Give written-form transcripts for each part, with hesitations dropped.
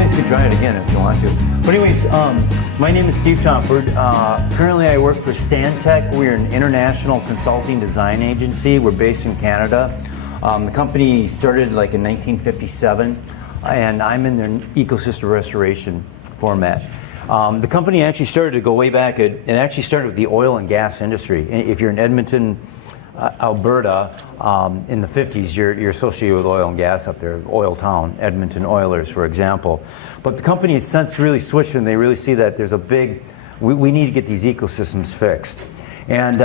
guys could try it again if you want to. But anyways, my name is Steve Thomforde. Currently I work for Stantec. We're an international consulting design agency. We're based in Canada. The company started like in 1957, and I'm in their ecosystem restoration format. The company actually started to go way back. It actually started with the oil and gas industry. If you're in Edmonton, Alberta, in the 50s, you're associated with oil and gas up there, oil town, Edmonton Oilers, for example. But the company has since really switched, and they really see that there's a big, we need to get these ecosystems fixed. And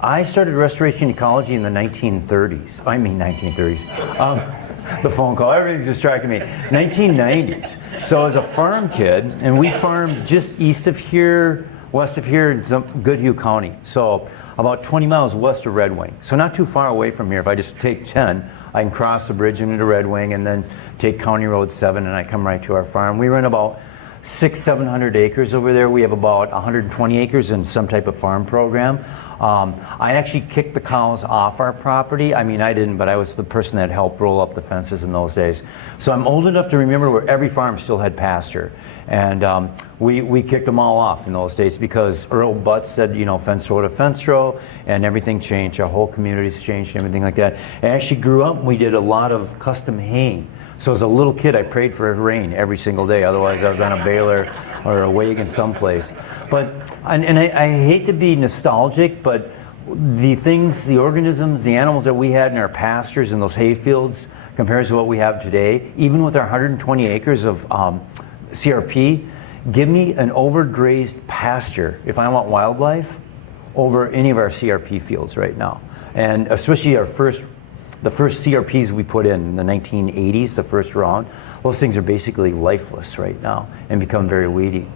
I started restoration ecology in the 1930s. I mean 1930s. The phone call, everything's distracting me. 1990s. So I was a farm kid, and we farmed just east of here, west of here in Goodhue County. So about 20 miles west of Red Wing. So not too far away from here. If I just take 10, I can cross the bridge into Red Wing and then take County Road 7 and I come right to our farm. We run about 600-700 acres over there. We have about 120 acres in some type of farm program. I actually kicked the cows off our property. I mean, I didn't, but I was the person that helped roll up the fences in those days. So I'm old enough to remember where every farm still had pasture. And we kicked them all off in those days because Earl Butts said, you know, fence row to fence row, and everything changed. Our whole community's changed and everything like that. I actually grew up and we did a lot of custom haying. So as a little kid, I prayed for rain every single day. Otherwise, I was on a baler or a wagon someplace. But, and I hate to be nostalgic, but the things, the organisms, the animals that we had in our pastures and those hay fields compared to what we have today, even with our 120 acres of CRP, give me an overgrazed pasture, if I want wildlife, over any of our CRP fields right now. And especially the first CRPs we put in the 1980s, the first round, those things are basically lifeless right now and become very weedy.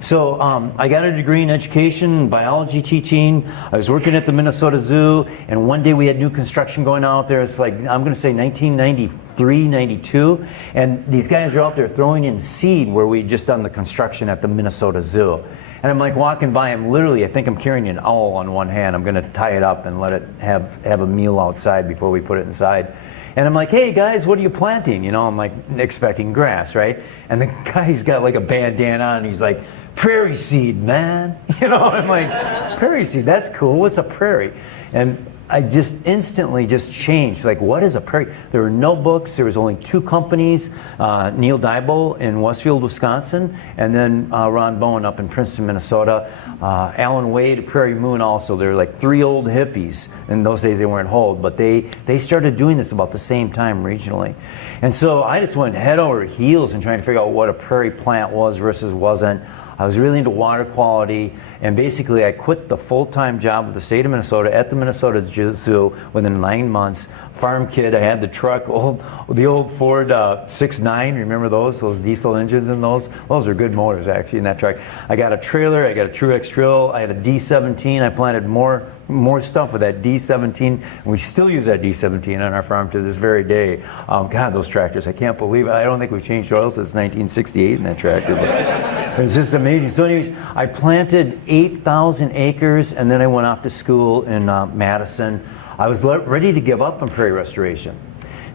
So I got a degree in education, biology teaching. I was working at the Minnesota Zoo, and one day we had new construction going on out there. It's like, I'm going to say 1993, 92, and these guys are out there throwing in seed where we just done the construction at the Minnesota Zoo. And I'm like walking by, I think I'm carrying an owl on one hand. I'm going to tie it up and let it have a meal outside before we put it inside. And I'm like, hey guys, what are you planting? You know, I'm like expecting grass, right? And the guy's got like a bandana on, and he's like, Prairie Seed, man. You know, I'm like, Prairie Seed, that's cool. What's a prairie? And I just instantly just changed. Like, what is a prairie? There were no books. There was only 2 companies, Neil Dybel in Westfield, Wisconsin, and then Ron Bowen up in Princeton, Minnesota. Alan Wade, Prairie Moon also. They're like 3 old hippies. In those days they weren't old, but they started doing this about the same time regionally. And so I just went head over heels in trying to figure out what a prairie plant was versus wasn't. I was really into water quality, and basically I quit the full-time job with the state of Minnesota at the Minnesota Zoo within 9 months. Farm kid, I had the truck, the old Ford 6.9, remember those diesel engines in those? Those are good motors actually in that truck. I got a trailer, I got a Truex drill, I had a D17, I planted more stuff with that D17, and we still use that D17 on our farm to this very day. God, those tractors, I can't believe it. I don't think we've changed oil since 1968 in that tractor, but it's just amazing. So anyways, I planted 8,000 acres, and then I went off to school in Madison. I was ready to give up on prairie restoration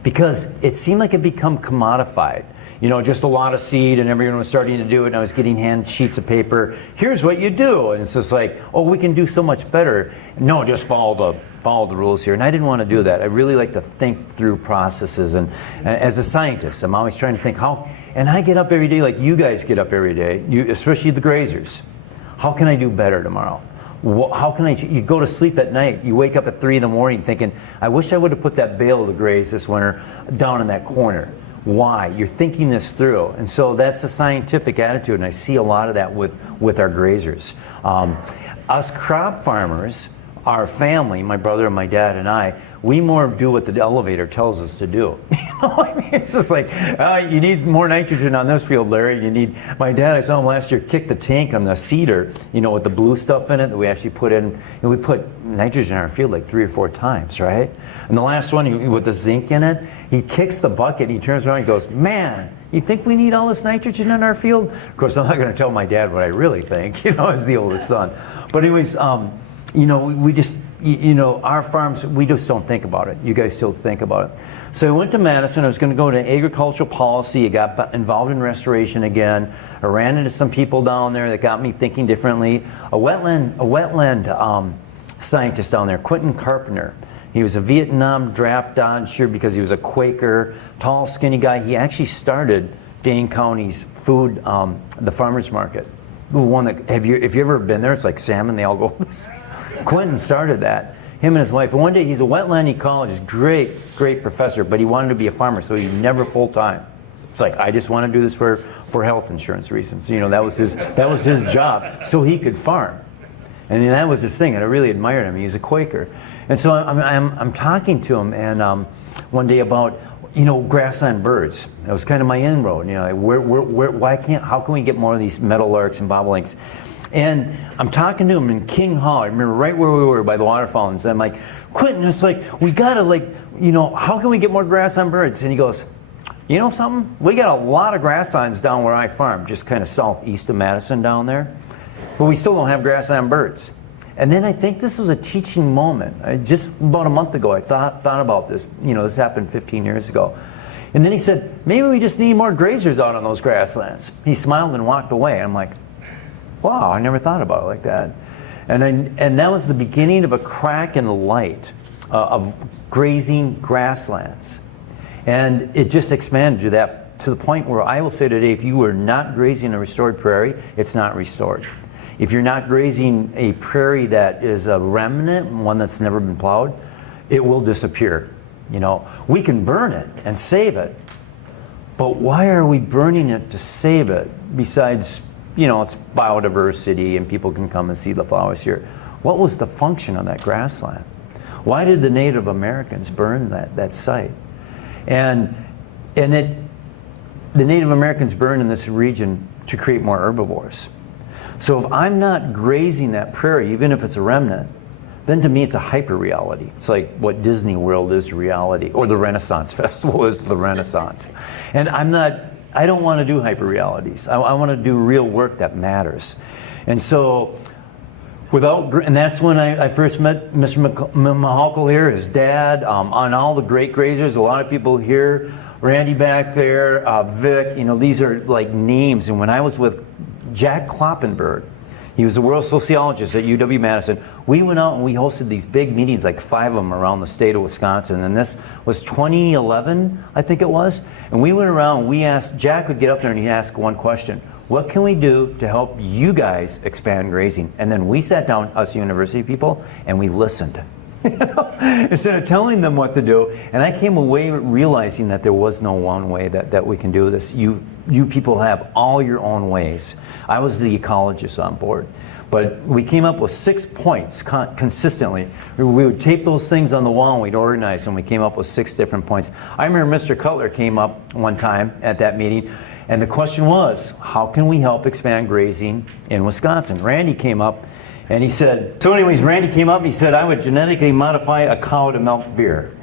because it seemed like it become commodified. You know, just a lot of seed, and everyone was starting to do it, and I was getting hand sheets of paper. Here's what you do, and it's just like, oh, we can do so much better. No, just follow the rules here, and I didn't want to do that. I really like to think through processes, and as a scientist, I'm always trying to think how. And I get up every day, like you guys get up every day, especially the grazers. How can I do better tomorrow? How can you go to sleep at night, you wake up at 3 in the morning thinking, I wish I would have put that bale to graze this winter down in that corner. Why? You're thinking this through. And so that's the scientific attitude, and I see a lot of that with our grazers. Us crop farmers, our family, my brother and my dad and I, we more do what the elevator tells us to do. You know, I mean, it's just like, you need more nitrogen on this field, Larry. My dad, I saw him last year kick the tank on the cedar, you know, with the blue stuff in it that we actually put in. And we put nitrogen in our field like 3 or 4 times, right? And the last one, with the zinc in it, he kicks the bucket and he turns around and he goes, man, you think we need all this nitrogen in our field? Of course, I'm not going to tell my dad what I really think, you know, as the oldest son. But anyways, you know, we just you know, our farms, we just don't think about it. You guys still think about it. So I went to Madison. I was going to go to agricultural policy. I got involved in restoration again. I ran into some people down there that got me thinking differently. A wetland scientist down there, Quentin Carpenter. He was a Vietnam draft dodger because he was a Quaker, tall, skinny guy. He actually started Dane County's food, the farmers market. The one that, if you ever been there, it's like salmon, they all go. Quentin started that, him and his wife. And one day, he's a wetland ecologist, great professor, but he wanted to be a farmer, so he never full time. It's like, I just want to do this for health insurance reasons. You know, that was his job, so he could farm. And that was his thing, and I really admired him. He was a Quaker. And so I'm talking to him, and one day about, you know, grassland birds. That was kind of my inroad. You know, how can we get more of these meadowlarks and bobolinks? And I'm talking to him in King Hall. I remember right where we were by the water fountains. I'm like, Quentin, it's like, we gotta, like, you know, how can we get more grassland birds? And he goes, you know something? We got a lot of grasslands down where I farm, just kind of southeast of Madison down there. But we still don't have grassland birds. And then I think this was a teaching moment. Just about a month ago, I thought about this. You know, this happened 15 years ago. And then he said, maybe we just need more grazers out on those grasslands. He smiled and walked away. I'm like, wow, I never thought about it like that. And that was the beginning of a crack in the light of grazing grasslands. And it just expanded to the point where I will say today, if you are not grazing a restored prairie, it's not restored. If you're not grazing a prairie that is a remnant, one that's never been plowed, it will disappear. You know, we can burn it and save it, but why are we burning it to save it? Besides, you know, it's biodiversity and people can come and see the flowers here. What was the function of that grassland? Why did the Native Americans burn that site? And the Native Americans burned in this region to create more herbivores. So if I'm not grazing that prairie, even if it's a remnant, then to me it's a hyper-reality. It's like what Disney World is to reality, or the Renaissance Festival is the Renaissance. And I don't want to do hyper-realities. I want to do real work that matters. And so, and that's when I first met Mr. Mahalkal here, his dad, on all the great grazers, a lot of people here, Randy back there, Vic, you know, these are like names. And when I was with Jack Kloppenberg, he was a world sociologist at UW-Madison. We went out and we hosted these big meetings, like 5 of them around the state of Wisconsin. And this was 2011, I think it was. And we went around, Jack would get up there and he'd ask one question. What can we do to help you guys expand grazing? And then we sat down, us university people, and we listened. Instead of telling them what to do. And I came away realizing that there was no one way that we can do this. You people have all your own ways. I was the ecologist on board. But we came up with 6 points consistently. We would tape those things on the wall and we'd organize them. We came up with 6 different points. I remember Mr. Cutler came up one time at that meeting, and the question was, how can we help expand grazing in Wisconsin? Randy came up and he said, so anyways, Randy came up and he said, I would genetically modify a cow to milk beer.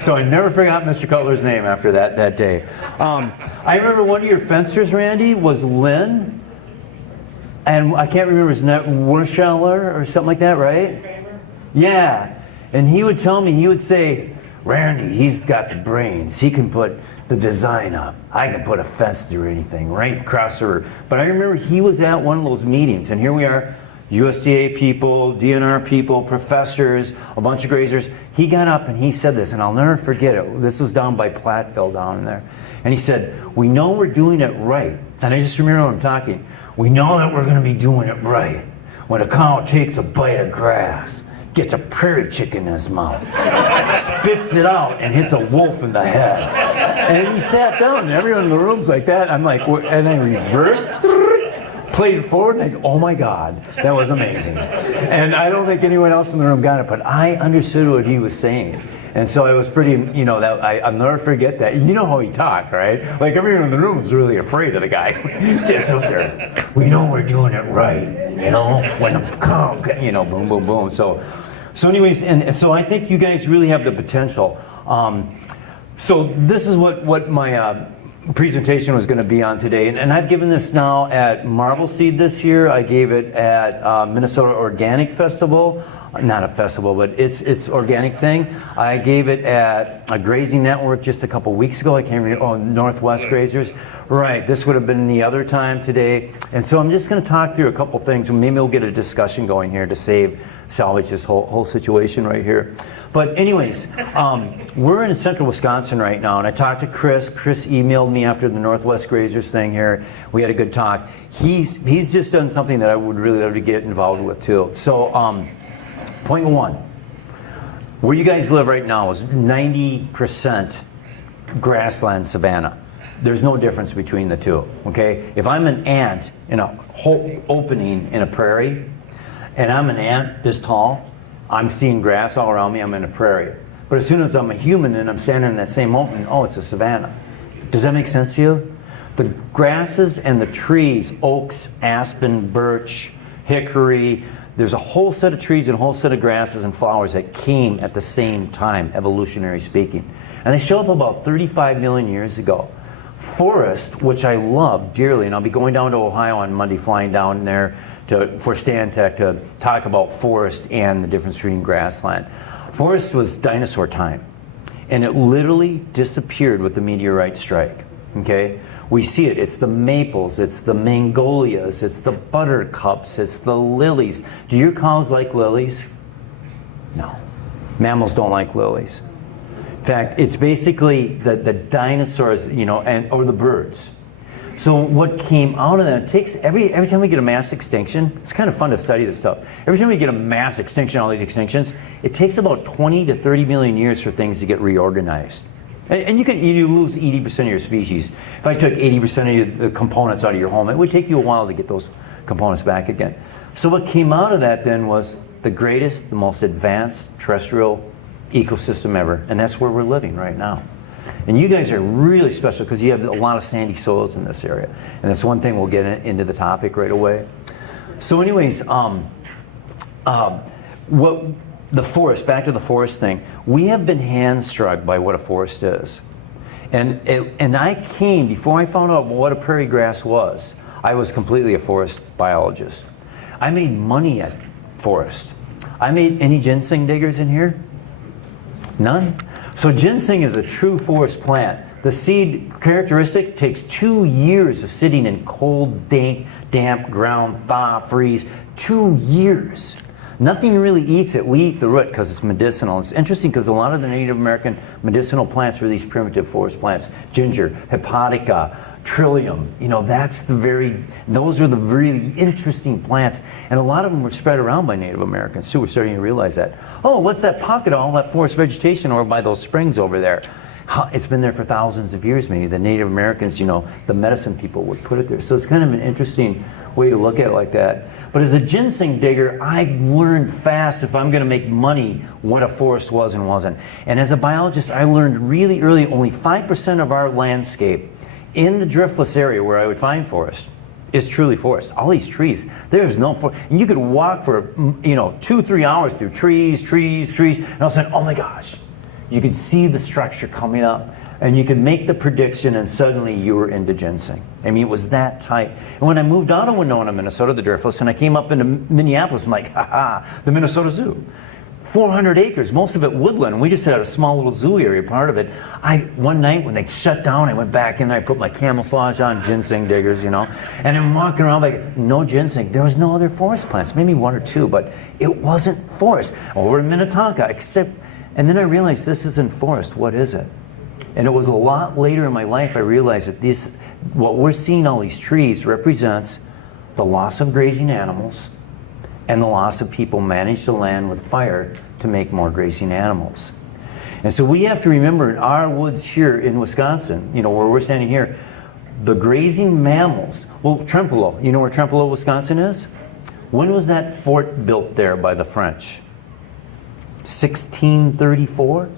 So I never forgot Mr. Cutler's name after that day. I remember one of your fencers, Randy, was Lynn. And I can't remember his name, Werscheller or something like that, right? Yeah. And he would tell me, he would say, Randy, he's got the brains. He can put the design up. I can put a fence through anything, right across the river. But I remember he was at one of those meetings, and here we are, USDA people, DNR people, professors, a bunch of grazers. He got up and he said this, and I'll never forget it. This was down by Platteville down there. And he said, we know we're doing it right. And I just remember when I'm talking. We know that we're going to be doing it right when a cow takes a bite of grass, gets a prairie chicken in his mouth, spits it out, and hits a wolf in the head. And he sat down, and everyone in the room's like that. I'm like, and I reversed, played it forward, and I go, oh my God, that was amazing. And I don't think anyone else in the room got it, but I understood what he was saying. And so it was pretty, you know, that I'll never forget that. You know how he talked, right? Like everyone in the room was really afraid of the guy. Gets up there. We know we're doing it right, you know, when the cow, you know, boom, boom, boom. So anyways, and so I think you guys really have the potential. So this is what my presentation was going to be on today, and I've given this now at Marble Seed this year. I gave it at Minnesota Organic Festival, not a festival, but it's organic thing. I gave it at a Grazing Network just a couple weeks ago. I can't remember. Oh, Northwest Grazers. Right. This would have been the other time today, and so I'm just going to talk through a couple things, and maybe we'll get a discussion going here to salvage this whole situation right here. But anyways, we're in central Wisconsin right now, and I talked to Chris. Chris emailed me after the Northwest Grazers thing here. We had a good talk. He's just done something that I would really love to get involved with too. So point one, where you guys live right now is 90% grassland savanna. There's no difference between the two, okay? If I'm an ant in a whole opening in a prairie, and I'm an ant this tall, I'm seeing grass all around me, I'm in a prairie. But as soon as I'm a human and I'm standing in that same opening, oh, it's a savanna. Does that make sense to you? The grasses and the trees, oaks, aspen, birch, hickory, there's a whole set of trees and a whole set of grasses and flowers that came at the same time, evolutionary speaking. And they show up about 35 million years ago. Forest, which I love dearly, and I'll be going down to Ohio on Monday, flying down there for Stantec to talk about forest and the difference between grassland. Forest was dinosaur time, and it literally disappeared with the meteorite strike, okay? We see it. It's the maples, it's the magnolias, it's the buttercups, it's the lilies. Do your cows like lilies? No. Mammals don't like lilies. In fact, it's basically the dinosaurs, you know, or the birds. So what came out of that, it takes, every time we get a mass extinction, it's kind of fun to study this stuff. Every time we get a mass extinction, all these extinctions, it takes about 20 to 30 million years for things to get reorganized. And you lose 80% of your species. If I took 80% of the components out of your home, it would take you a while to get those components back again. So what came out of that then was the greatest, the most advanced terrestrial ecosystem ever, and that's where we're living right now. And you guys are really special because you have a lot of sandy soils in this area, and that's one thing we'll get into the topic right away. So anyways, the forest, back to the forest thing, we have been hand-struck by what a forest is. And I came, before I found out what a prairie grass was, I was completely a forest biologist. I made money at forest. I made, any ginseng diggers in here? None? So ginseng is a true forest plant. The seed characteristic takes 2 years of sitting in cold, damp ground, thaw, freeze. 2 years. Nothing really eats it. We eat the root because it's medicinal. It's interesting because a lot of the Native American medicinal plants were these primitive forest plants. Ginger, hepatica, trillium. You know, those are the really interesting plants. And a lot of them were spread around by Native Americans too. We're starting to realize that. Oh, what's that pocket of all that forest vegetation over by those springs over there? It's been there for thousands of years maybe. The Native Americans, you know, the medicine people would put it there. So it's kind of an interesting way to look at it like that. But as a ginseng digger, I learned fast, if I'm going to make money, what a forest was and wasn't. And as a biologist, I learned really early, only 5% of our landscape in the driftless area where I would find forest is truly forest. All these trees, there's no forest. And you could walk for, 2-3 hours through trees, and all of a sudden, oh my gosh, you could see the structure coming up, and you could make the prediction, and suddenly you were into ginseng. I mean, it was that tight. And when I moved out of Winona, Minnesota, the driftless, and I came up into Minneapolis, I'm like, the Minnesota Zoo. 400 acres, most of it woodland, and we just had a small little zoo area, part of it. One night when they shut down, I went back in there, I put my camouflage on, ginseng diggers, and I'm walking around like, no ginseng. There was no other forest plants, maybe 1 or 2, but it wasn't forest. Over in Minnetonka, and then I realized this isn't forest, what is it? And it was a lot later in my life I realized that what we're seeing, all these trees, represents the loss of grazing animals and the loss of people manage the land with fire to make more grazing animals. And so we have to remember in our woods here in Wisconsin, where we're standing here, the grazing mammals, Trempealeau, you know where Trempealeau, Wisconsin is? When was that fort built there by the French? 1634,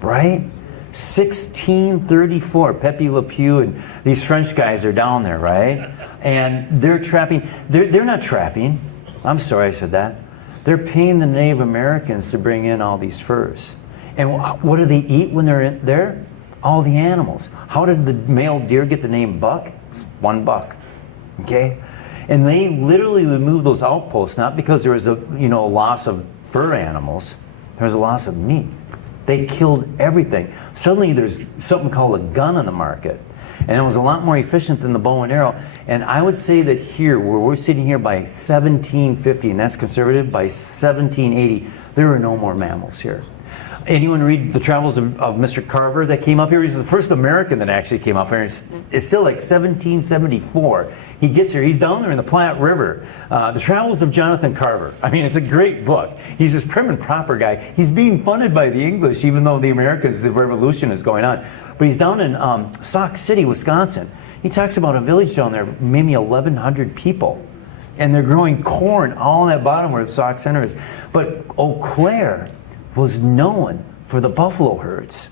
right? 1634, Pepe Le Pew and these French guys are down there, right? And they're trapping, they're not trapping, I'm sorry I said that. They're paying the Native Americans to bring in all these furs. And what do they eat when they're there? all the animals. How did the male deer get the name buck? It's one buck, okay? And they literally would move those outposts, not because there was a loss of fur animals, there was a loss of meat. They killed everything. Suddenly there's something called a gun on the market. And it was a lot more efficient than the bow and arrow. And I would say that here, where we're sitting here by 1750, and that's conservative, by 1780, there were no more mammals here. Anyone read the travels of Mr. Carver that came up here? He's the first American that actually came up here. It's still like 1774. He gets here. He's down there in the Platte River. The Travels of Jonathan Carver. I mean, it's a great book. He's this prim and proper guy. He's being funded by the English, even though the Americans, the revolution is going on. But he's down in Sauk City, Wisconsin. He talks about a village down there, maybe 1,100 people. And they're growing corn all on that bottom where the Sauk Center is. But Eau Claire was known for the buffalo herds.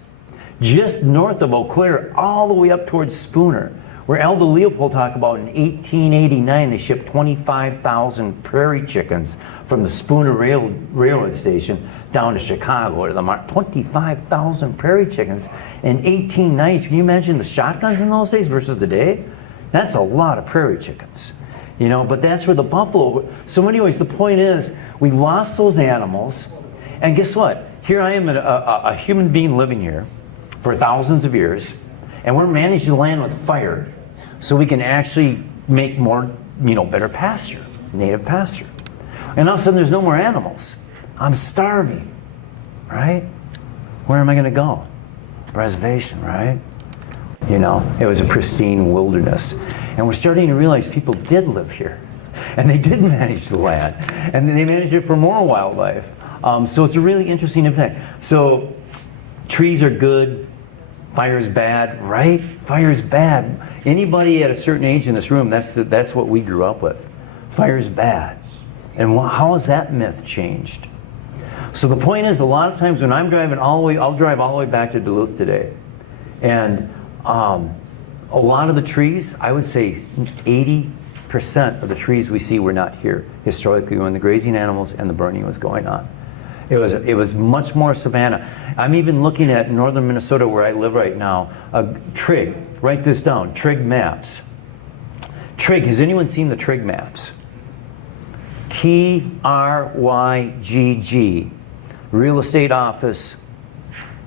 Just north of Eau Claire, all the way up towards Spooner, where Aldo Leopold talked about in 1889, they shipped 25,000 prairie chickens from the Spooner railroad station down to Chicago to the market. 25,000 prairie chickens in 1890s. Can you imagine the shotguns in those days versus today? That's a lot of prairie chickens. But that's where the buffalo. So anyways, the point is, we lost those animals. And guess what? Here I am, a human being living here for thousands of years, and we're managing the land with fire so we can actually make more, better pasture, native pasture. And all of a sudden there's no more animals. I'm starving, right? Where am I going to go? Reservation, right? It was a pristine wilderness. And we're starting to realize people did live here. And they did manage the land. And they managed it for more wildlife. So it's a really interesting event. So trees are good, fire's bad, right? Fire's bad. Anybody at a certain age in this room, that's what we grew up with. Fire's bad. And how has that myth changed? So the point is, a lot of times when I'm driving I'll drive all the way back to Duluth today. And a lot of the trees, I would say 80% of the trees we see were not here historically when the grazing animals and the burning was going on. It was much more savanna. I'm even looking at northern Minnesota where I live right now, trig. Write this down, trig maps. Trig, has anyone seen the trig maps? TRYGG, real estate office,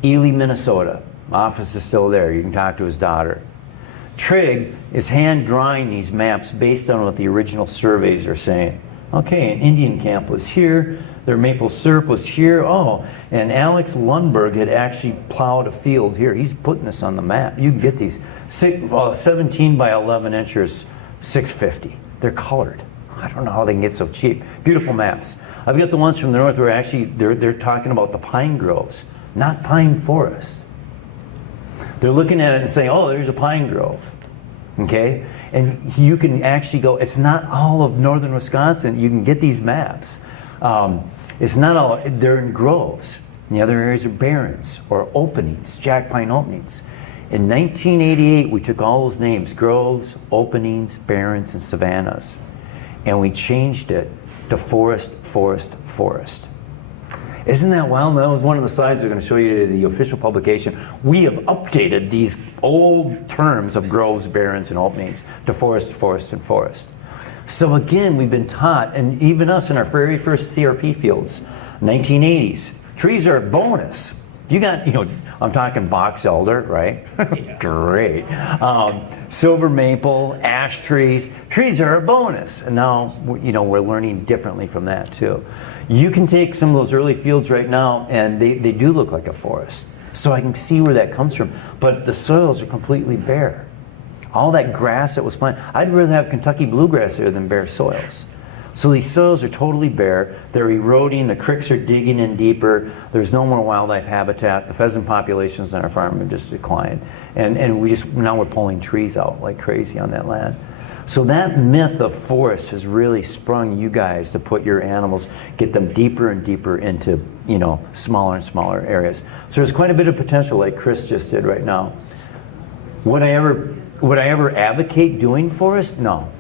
Ely, Minnesota. Office is still there. You can talk to his daughter. Trig is hand drawing these maps based on what the original surveys are saying. Okay, an Indian camp was here, their maple syrup was here, and Alex Lundberg had actually plowed a field here. He's putting this on the map. You can get these 17 by 11 inches, $650. They're colored. I don't know how they can get so cheap. Beautiful maps. I've got the ones from the north where actually they're talking about the pine groves, not pine forest. They're looking at it and saying, there's a pine grove. Okay? And you can actually go, it's not all of northern Wisconsin. You can get these maps. It's not all, they're in groves. And the other areas are barrens or openings, jack pine openings. In 1988, we took all those names, groves, openings, barrens, and savannas, and we changed it to forest, forest, forest. Isn't that wild? That was one of the slides we're going to show you in the official publication. We have updated these old terms of groves, barrens, and openings to forest, forest, and forest. So again, we've been taught, and even us in our very first CRP fields, 1980s, trees are a bonus. You got, I'm talking box elder, right? Yeah. Great. Silver maple, ash trees. Trees are a bonus. And now, we're learning differently from that too. You can take some of those early fields right now and they do look like a forest. So I can see where that comes from. But the soils are completely bare. All that grass that was planted, I'd rather have Kentucky bluegrass there than bare soils. So these soils are totally bare, they're eroding, the creeks are digging in deeper, there's no more wildlife habitat, the pheasant populations on our farm have just declined. And now we're pulling trees out like crazy on that land. So that myth of forest has really sprung you guys to put your animals, get them deeper and deeper into, smaller and smaller areas. So there's quite a bit of potential like Chris just did right now. Would I ever advocate doing forest? No.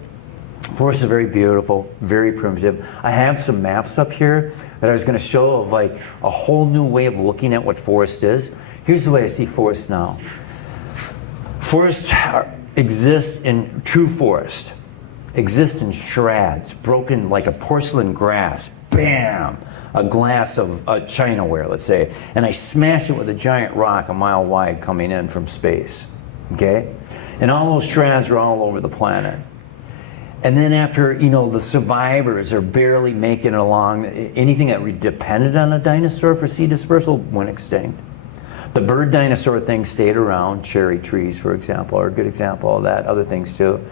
Forest is very beautiful, very primitive. I have some maps up here that I was going to show of like a whole new way of looking at what forest is. Here's the way I see forest now. Forests exist in true forest, exist in shreds, broken like a porcelain glass. Bam! A glass of chinaware, let's say, and I smash it with a giant rock a mile wide coming in from space. Okay? And all those shreds are all over the planet. And then after, you know, the survivors are barely making it along, anything that depended on a dinosaur for seed dispersal went extinct. The bird dinosaur thing stayed around. Cherry trees, for example, are a good example of that. Other things too.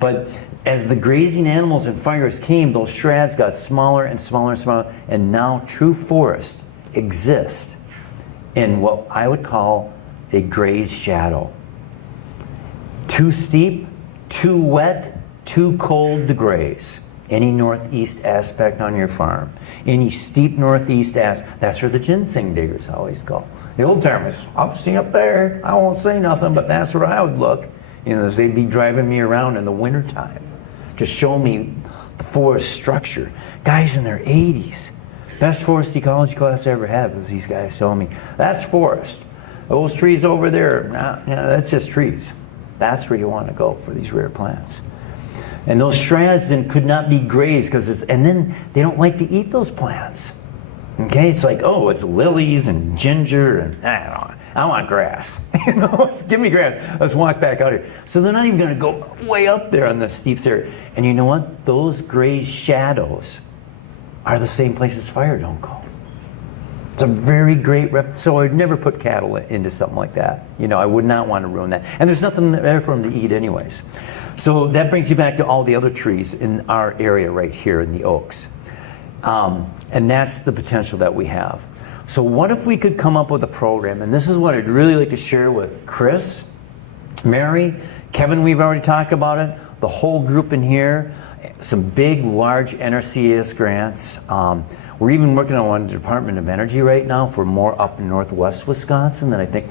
But as the grazing animals and fires came, those shreds got smaller and smaller and smaller. And now true forest exists in what I would call a grazed shadow. Too steep, too wet, too cold to graze. Any northeast aspect on your farm, any steep northeast that's where the ginseng diggers always go. The old timers, I'll see up there, I won't say nothing, but that's where I would look. You know, they'd be driving me around in the wintertime to show me the forest structure. Guys in their 80s, best forest ecology class I ever had was these guys telling me, that's forest. Those trees over there, nah, yeah, that's just trees. That's where you want to go for these rare plants. And those shrubs then could not be grazed because it's, and then they don't like to eat those plants. Okay, it's like, oh, it's lilies and ginger and I want grass. You know, give me grass. Let's walk back out here. So they're not even going to go way up there on the steep area. And you know what? Those grazed shadows are the same places fire don't go. It's a very great so I'd never put cattle into something like that. You know, I would not want to ruin that. And there's nothing there for them to eat anyways. So that brings you back to all the other trees in our area right here in the oaks. And that's the potential that we have. So what if we could come up with a program, and this is what I'd really like to share with Chris, Mary, Kevin, we've already talked about it, the whole group in here, some big, large NRCS grants. We're even working on one Department of Energy right now for more up in northwest Wisconsin that I think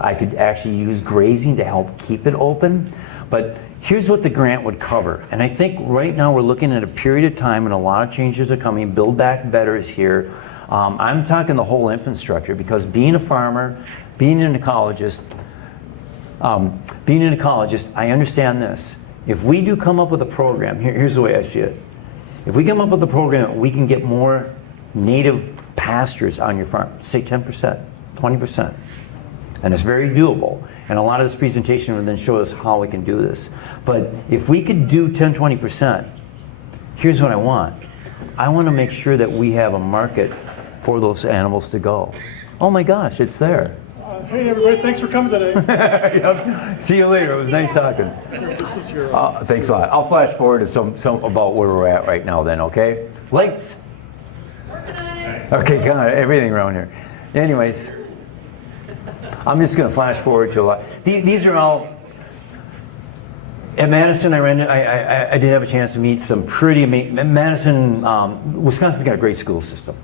I could actually use grazing to help keep it open. But here's what the grant would cover. And I think right now we're looking at a period of time and a lot of changes are coming. Build Back Better is here. I'm talking the whole infrastructure because being a farmer, being an ecologist, I understand this. If we do come up with a program, here's the way I see it. If we come up with a program, we can get more native pastures on your farm, say 10%, 20%. And it's very doable. And a lot of this presentation will then show us how we can do this. But if we could do 10, 20%, here's what I want. I want to make sure that we have a market for those animals to go. Oh my gosh, it's there. Hey everybody, thanks for coming today. Yep. See you later. It was nice talking. This is your, thanks a lot. I'll flash forward to some about where we're at right now then, okay? Lights. Okay, God, everything around here. Anyways, I'm just going to flash forward to a lot. These are all, at Madison, I did have a chance to meet some pretty amazing, Madison, Wisconsin's got a great school system.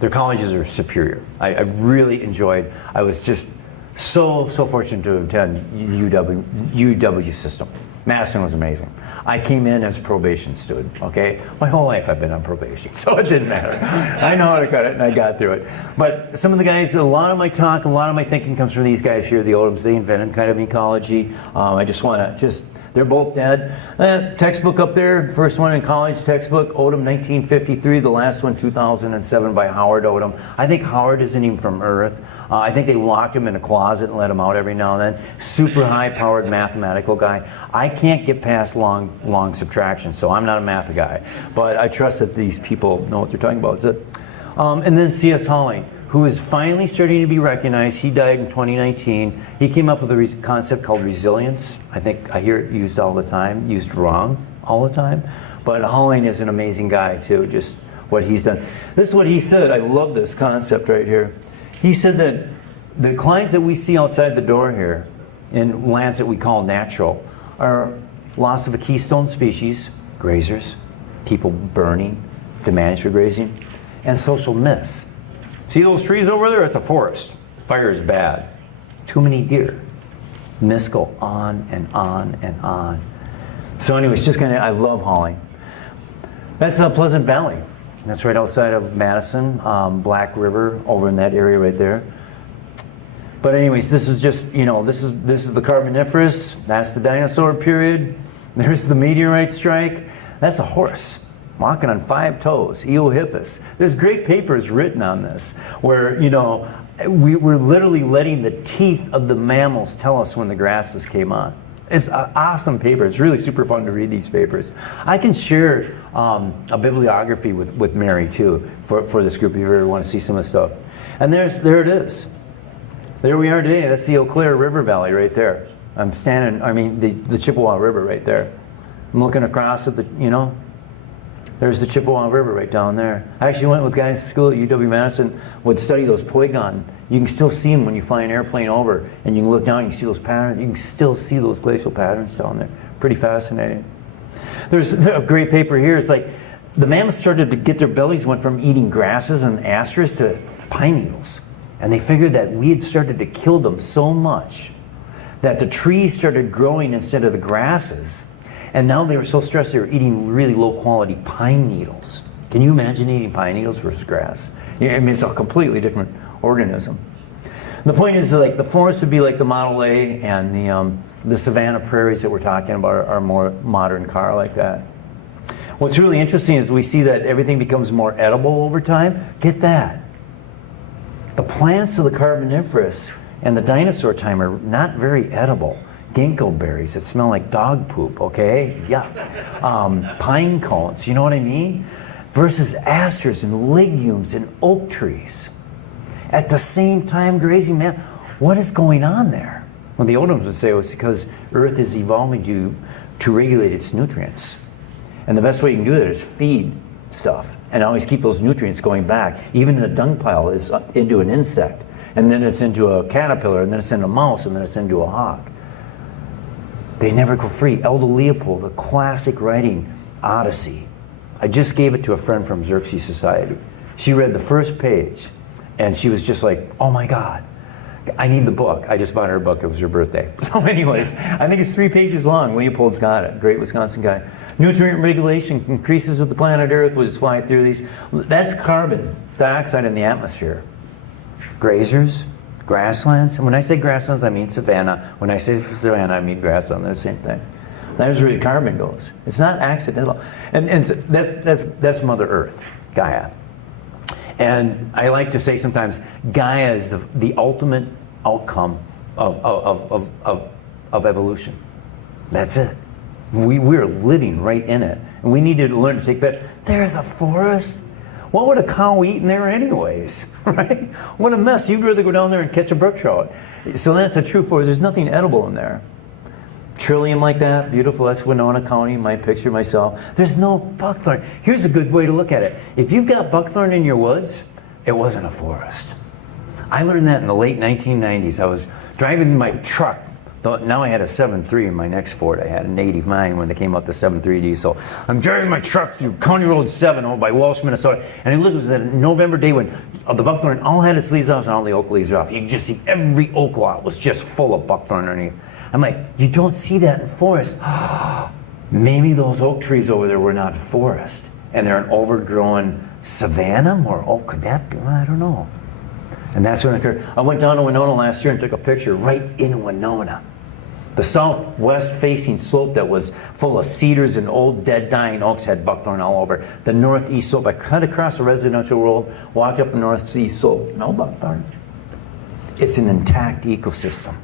Their colleges are superior. I really enjoyed, I was just so fortunate to attend UW system. Madison was amazing. I came in as a probation student, okay? My whole life I've been on probation, so it didn't matter. I know how to cut it, and I got through it. But some of the guys, a lot of my talk, a lot of my thinking comes from these guys here, the Odoms. They invented kind of ecology. I just want to they're both dead. Textbook up there, first one in college textbook, Odom 1953, the last one 2007 by Howard Odom. I think Howard isn't even from Earth. I think they locked him in a closet and let him out every now and then. Super high-powered mathematical guy. I can't get past long subtraction, so I'm not a math guy. But I trust that these people know what they're talking about. And then C.S. Hawley, who is finally starting to be recognized. He died in 2019. He came up with a concept called resilience. I think I hear it used all the time, used wrong all the time. But Hawley is an amazing guy too, just what he's done. This is what he said. I love this concept right here. He said that the clients that we see outside the door here in lands that we call natural are loss of a keystone species, grazers, people burning to manage for grazing, and social myths. See those trees over there? It's a forest. Fire is bad. Too many deer. Myths go on and on and on. So anyways, just kind of, I love Hawley. That's Pleasant Valley. That's right outside of Madison, Black River, over in that area right there. But anyways, this is just, this is the Carboniferous. That's the dinosaur period. There's the meteorite strike. That's a horse walking on 5 toes, Eohippus. There's great papers written on this where, we're literally letting the teeth of the mammals tell us when the grasses came on. It's an awesome paper. It's really super fun to read these papers. I can share a bibliography with Mary too for this group if you ever want to see some of the stuff. And there it is. There we are today. That's the Eau Claire River Valley right there. I'm standing, the Chippewa River right there. I'm looking across at there's the Chippewa River right down there. I actually went with guys at school at UW-Madison, would study those polygon. You can still see them when you fly an airplane over, and you can look down, you can see those patterns. You can still see those glacial patterns down there. Pretty fascinating. There's a great paper here. It's like the mammoths started to get their bellies, went from eating grasses and asters to pine needles. And they figured that we had started to kill them so much that the trees started growing instead of the grasses. And now they were so stressed they were eating really low quality pine needles. Can you imagine eating pine needles versus grass? It's a completely different organism. The point is, like, the forest would be like the Model A, and the savanna prairies that we're talking about are more modern car like that. What's really interesting is we see that everything becomes more edible over time. Get that. The plants of the Carboniferous and the dinosaur time are not very edible. Ginkgo berries that smell like dog poop, okay? Yuck. Pine cones, you know what I mean? Versus asters and legumes and oak trees. At the same time, grazing, man, what is going on there? Well, the Odoms would say it was because Earth is evolving to regulate its nutrients. And the best way you can do that is feed stuff and always keep those nutrients going back. Even in a dung pile is into an insect, and then it's into a caterpillar, and then it's into a mouse, and then it's into a hawk. They never go free. Elda Leopold, the classic writing, Odyssey. I just gave it to a friend from Xerxes Society. She read the first page, and she was just like, oh my God, I need the book. I just bought her a book. It was her birthday. So anyways, I think it's 3 pages long. Leopold's got it. Great Wisconsin guy. Nutrient regulation increases with the planet Earth. We'll just fly through these. That's carbon dioxide in the atmosphere. Grazers, grasslands. And when I say grasslands, I mean savanna. When I say savanna, I mean grassland. They're the same thing. There's where the carbon goes. It's not accidental. And that's Mother Earth, Gaia. And I like to say sometimes Gaia is the ultimate outcome of evolution. That's it. We're living right in it. And we need to learn to take better. There's a forest. What would a cow eat in there anyways, right? What a mess. You'd rather go down there and catch a brook trout. So that's a true forest. There's nothing edible in there. Trillium like that, beautiful. That's Winona County, my picture myself. There's no buckthorn. Here's a good way to look at it. If you've got buckthorn in your woods, it wasn't a forest. I learned that in the late 1990s. I was driving my truck. Now I had a 7.3 in my next Ford. I had an 89 when they came out the 7.3 diesel. I'm driving my truck through County Road 7 over by Walsh, Minnesota. And I looked, it was that November day when the buckthorn all had its leaves off and all the oak leaves were off. You could just see every oak lot was just full of buckthorn underneath. I'm like, you don't see that in forest. Maybe those oak trees over there were not forest. And they're an overgrown savanna or oak. Could that be? Well, I don't know. And that's when it occurred. I went down to Winona last year and took a picture right in Winona. The southwest facing slope that was full of cedars and old dead dying oaks had buckthorn all over. The northeast slope, I cut across a residential road, walked up the northeast slope, no buckthorn. It's an intact ecosystem.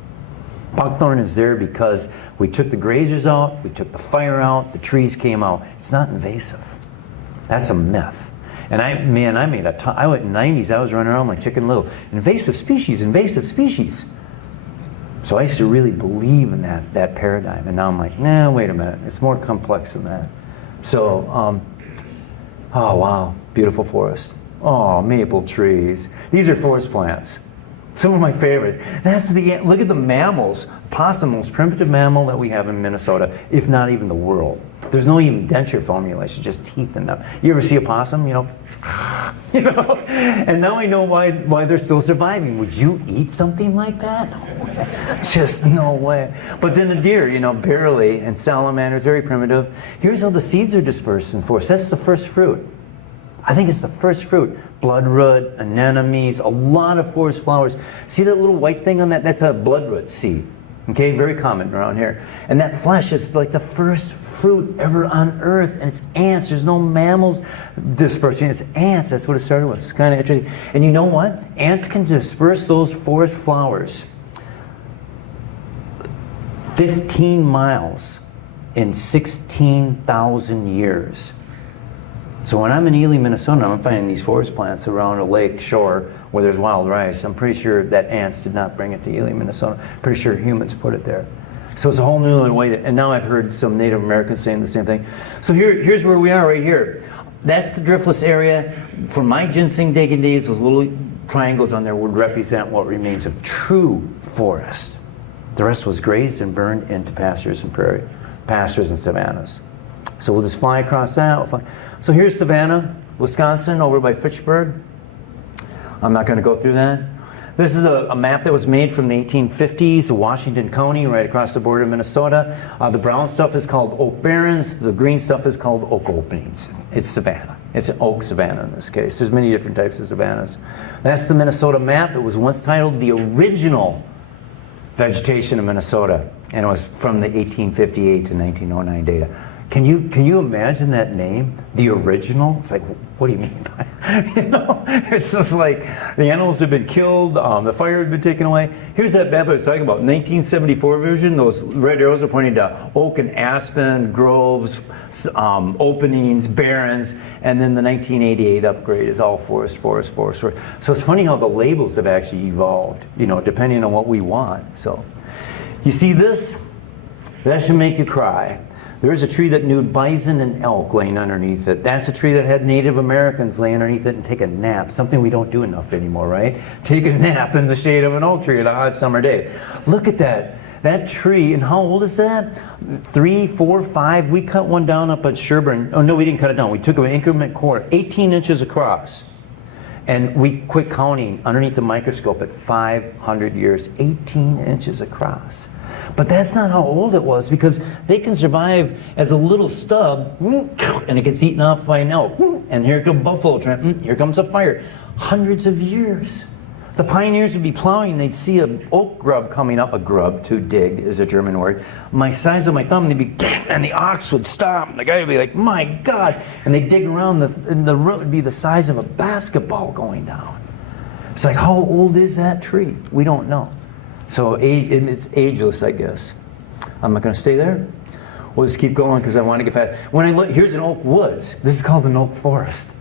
Buckthorn is there because we took the grazers out, we took the fire out, the trees came out. It's not invasive. That's a myth. And I made a ton. I went in the 90s, I was running around like Chicken Little. Invasive species, invasive species. So I used to really believe in that paradigm. And now I'm like, nah, wait a minute. It's more complex than that. So, oh wow, beautiful forest. Oh, maple trees. These are forest plants. Some of my favorites. Look at the mammals. Possum, most primitive mammal that we have in Minnesota, if not even the world. There's no even denture formulation, just teeth in them. You ever see a possum, And now I know why they're still surviving. Would you eat something like that? Just no way. But then the deer, barely, and salamanders, very primitive. Here's how the seeds are dispersed in forest. That's the first fruit. I think it's the first fruit. Bloodroot, anemones, a lot of forest flowers. See that little white thing on that? That's a bloodroot seed. Okay, very common around here. And that flesh is like the first fruit ever on earth, and it's ants. There's no mammals dispersing, it's ants. That's what it started with. It's kind of interesting. And you know what? Ants can disperse those forest flowers 15 miles in 16,000 years. So when I'm in Ely, Minnesota, I'm finding these forest plants around a lake shore where there's wild rice. I'm pretty sure that ants did not bring it to Ely, Minnesota. Pretty sure humans put it there. So it's a whole new way to, and now I've heard some Native Americans saying the same thing. So here's where we are right here. That's the driftless area. From my ginseng digging days, those little triangles on there would represent what remains of true forest. The rest was grazed and burned into pastures and pastures and savannas. So we'll just fly across that. So here's Savannah, Wisconsin, over by Fitchburg. I'm not going to go through that. This is a map that was made from the 1850s, Washington County, right across the border of Minnesota. The brown stuff is called oak barrens. The green stuff is called oak openings. It's savanna. It's an oak savanna in this case. There's many different types of savannas. That's the Minnesota map. It was once titled The Original Vegetation of Minnesota, and it was from the 1858 to 1909 data. Can you imagine that name, the original? It's like, what do you mean by it? You know, it's just like the animals have been killed, the fire had been taken away. Here's that map I was talking about, 1974 version. Those red arrows are pointing to oak and aspen, groves, openings, barrens, and then the 1988 upgrade is all forest. So it's funny how the labels have actually evolved, you know, depending on what we want. So you see this? That should make you cry. There is a tree that knew bison and elk laying underneath it. That's a tree that had Native Americans lay underneath it and take a nap, something we don't do enough anymore, right? Take a nap in the shade of an oak tree on a hot summer day. Look at that tree, and how old is that? 3, 4, 5. We cut one down up at Sherburne. Oh no, we didn't cut it down. We took an increment core, 18 inches across. And we quit counting underneath the microscope at 500 years, 18 inches across. But that's not how old it was, because they can survive as a little stub, and it gets eaten up by an elk, and here comes buffalo, here comes a fire. Hundreds of years. The pioneers would be plowing, and they'd see an oak grub coming up. A grub, to dig, is a German word. My size of my thumb, and the ox would stop, and the guy would be like, my God! And they'd dig around, and the root would be the size of a basketball going down. It's like, how old is that tree? We don't know. So it's ageless, I guess. I'm not going to stay there. We'll just keep going because I want to get fast. When I look, here's an oak woods. This is called an oak forest.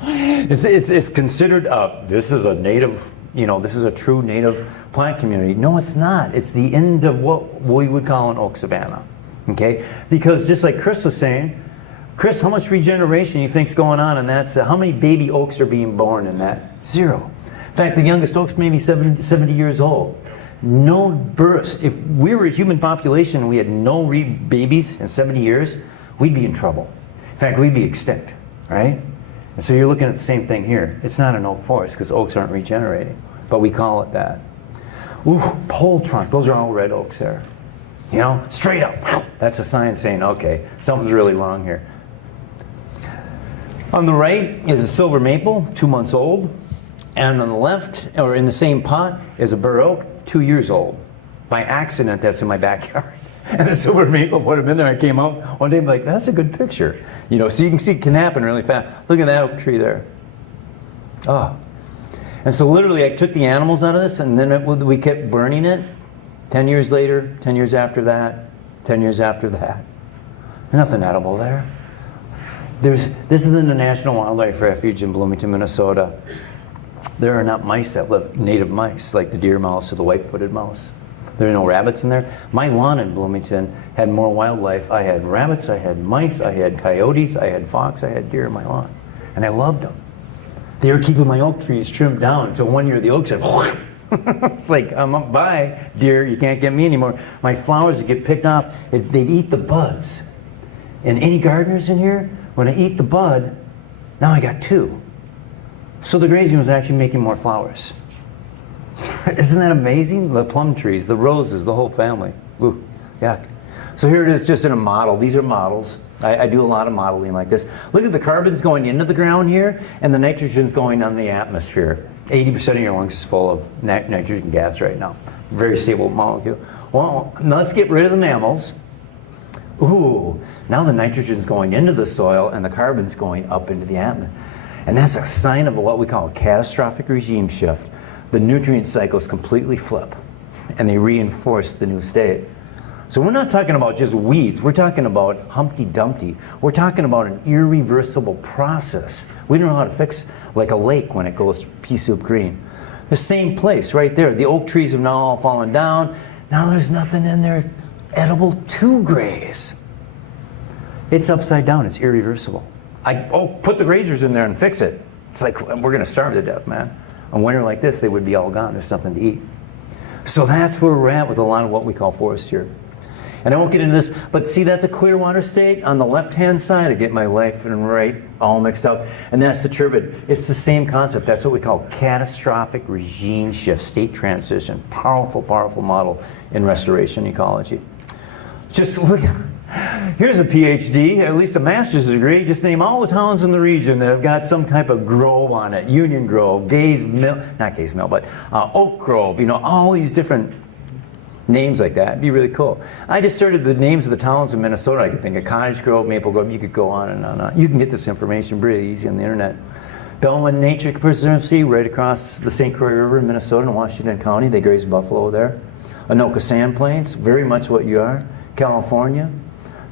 It's considered this is a native, you know, this is a true native plant community. No, it's not. It's the end of what we would call an oak savanna. Okay, because just like Chris was saying, Chris, how much regeneration you think's going on? And that's how many baby oaks are being born in that? 0. In fact, the youngest oak's maybe 70 years old. No births. If we were a human population and we had no babies in 70 years, we'd be in trouble. In fact, we'd be extinct, right? And so you're looking at the same thing here. It's not an oak forest because oaks aren't regenerating, but we call it that. Ooh, pole trunk. Those are all red oaks there. You know, straight up. That's a sign saying, okay, something's really wrong here. On the right is a silver maple, 2 months old. And on the left, or in the same pot, is a bur oak, 2 years old. By accident, that's in my backyard. And the silver maple put them in there. I came out one day and be like, that's a good picture. You know, so you can see it can happen really fast. Look at that oak tree there. Oh. And so literally I took the animals out of this, and then we kept burning it. 10 years later, 10 years after that, 10 years after that. Nothing edible there. This is in the National Wildlife Refuge in Bloomington, Minnesota. There are not mice that live, native mice, like the deer mouse or the white-footed mouse. There are no rabbits in there. My lawn in Bloomington had more wildlife. I had rabbits, I had mice, I had coyotes, I had fox, I had deer in my lawn. And I loved them. They were keeping my oak trees trimmed down until one year the oak said, it's like, bye, deer, you can't get me anymore. My flowers would get picked off. They'd eat the buds. And any gardeners in here, when I eat the bud, now I got 2. So the grazing was actually making more flowers. Isn't that amazing? The plum trees, the roses, the whole family. Ooh, yuck. So here it is just in a model. These are models. I do a lot of modeling like this. Look at the carbon's going into the ground here, and the nitrogen's going on the atmosphere. 80% of your lungs is full of nitrogen gas right now. Very stable molecule. Well, let's get rid of the mammals. Ooh, now the nitrogen's going into the soil and the carbon's going up into the atmosphere. And that's a sign of what we call a catastrophic regime shift. The nutrient cycles completely flip and they reinforce the new state. So we're not talking about just weeds, we're talking about Humpty Dumpty. We're talking about an irreversible process. We don't know how to fix like a lake when it goes pea soup green. The same place right there. The oak trees have now all fallen down. Now there's nothing in there edible to graze. It's upside down, it's irreversible. Put the grazers in there and fix it. It's like, we're gonna starve to death, man. On winter like this, they would be all gone, there's nothing to eat. So that's where we're at with a lot of what we call forest here. And I won't get into this, but see, that's a clear water state. On the left-hand side, I get my left and right all mixed up, and that's the turbid. It's the same concept. That's what we call catastrophic regime shift, state transition. Powerful, powerful model in restoration ecology. Just look, here's a PhD, at least a master's degree. Just name all the towns in the region that have got some type of grove on it. Union Grove, Gaze Mill, not Gaze Mill, but Oak Grove, you know, all these different names like that. It'd be really cool. I just started the names of the towns in Minnesota. I could think of Cottage Grove, Maple Grove. You could go on and on and on. You can get this information really easy on the internet. Bellman Nature Conservancy, right across the St. Croix River in Minnesota and Washington County. They graze buffalo there. Anoka Sand Plains, very much what you are. California.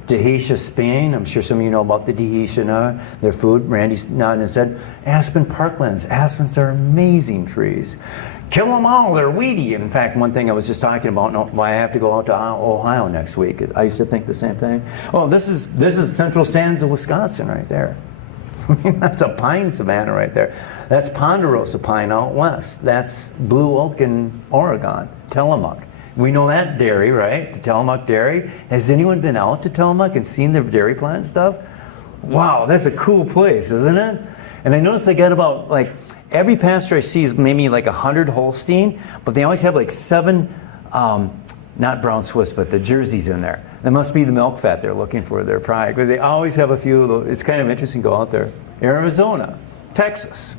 Dehesha, Spain. I'm sure some of you know about the Dehesha, their food. Randy's nodding his head. Aspen Parklands. Aspens are amazing trees. Kill them all, they're weedy. In fact, one thing I was just talking about, why I have to go out to Ohio next week. I used to think the same thing. Oh, this is Central Sands of Wisconsin right there. That's a pine savanna right there. That's ponderosa pine out west. That's blue oak in Oregon, Tillamook. We know that dairy, right? The Tillamook dairy. Has anyone been out to Tillamook and seen the dairy plant and stuff? Wow, that's a cool place, isn't it? And I noticed they got about like, every pasture I see is maybe like 100 Holstein, but they always have like 7, not brown Swiss, but the Jerseys in there. That must be the milk fat they're looking for their product, but they always have a few of those. It's kind of interesting to go out there. Arizona, Texas.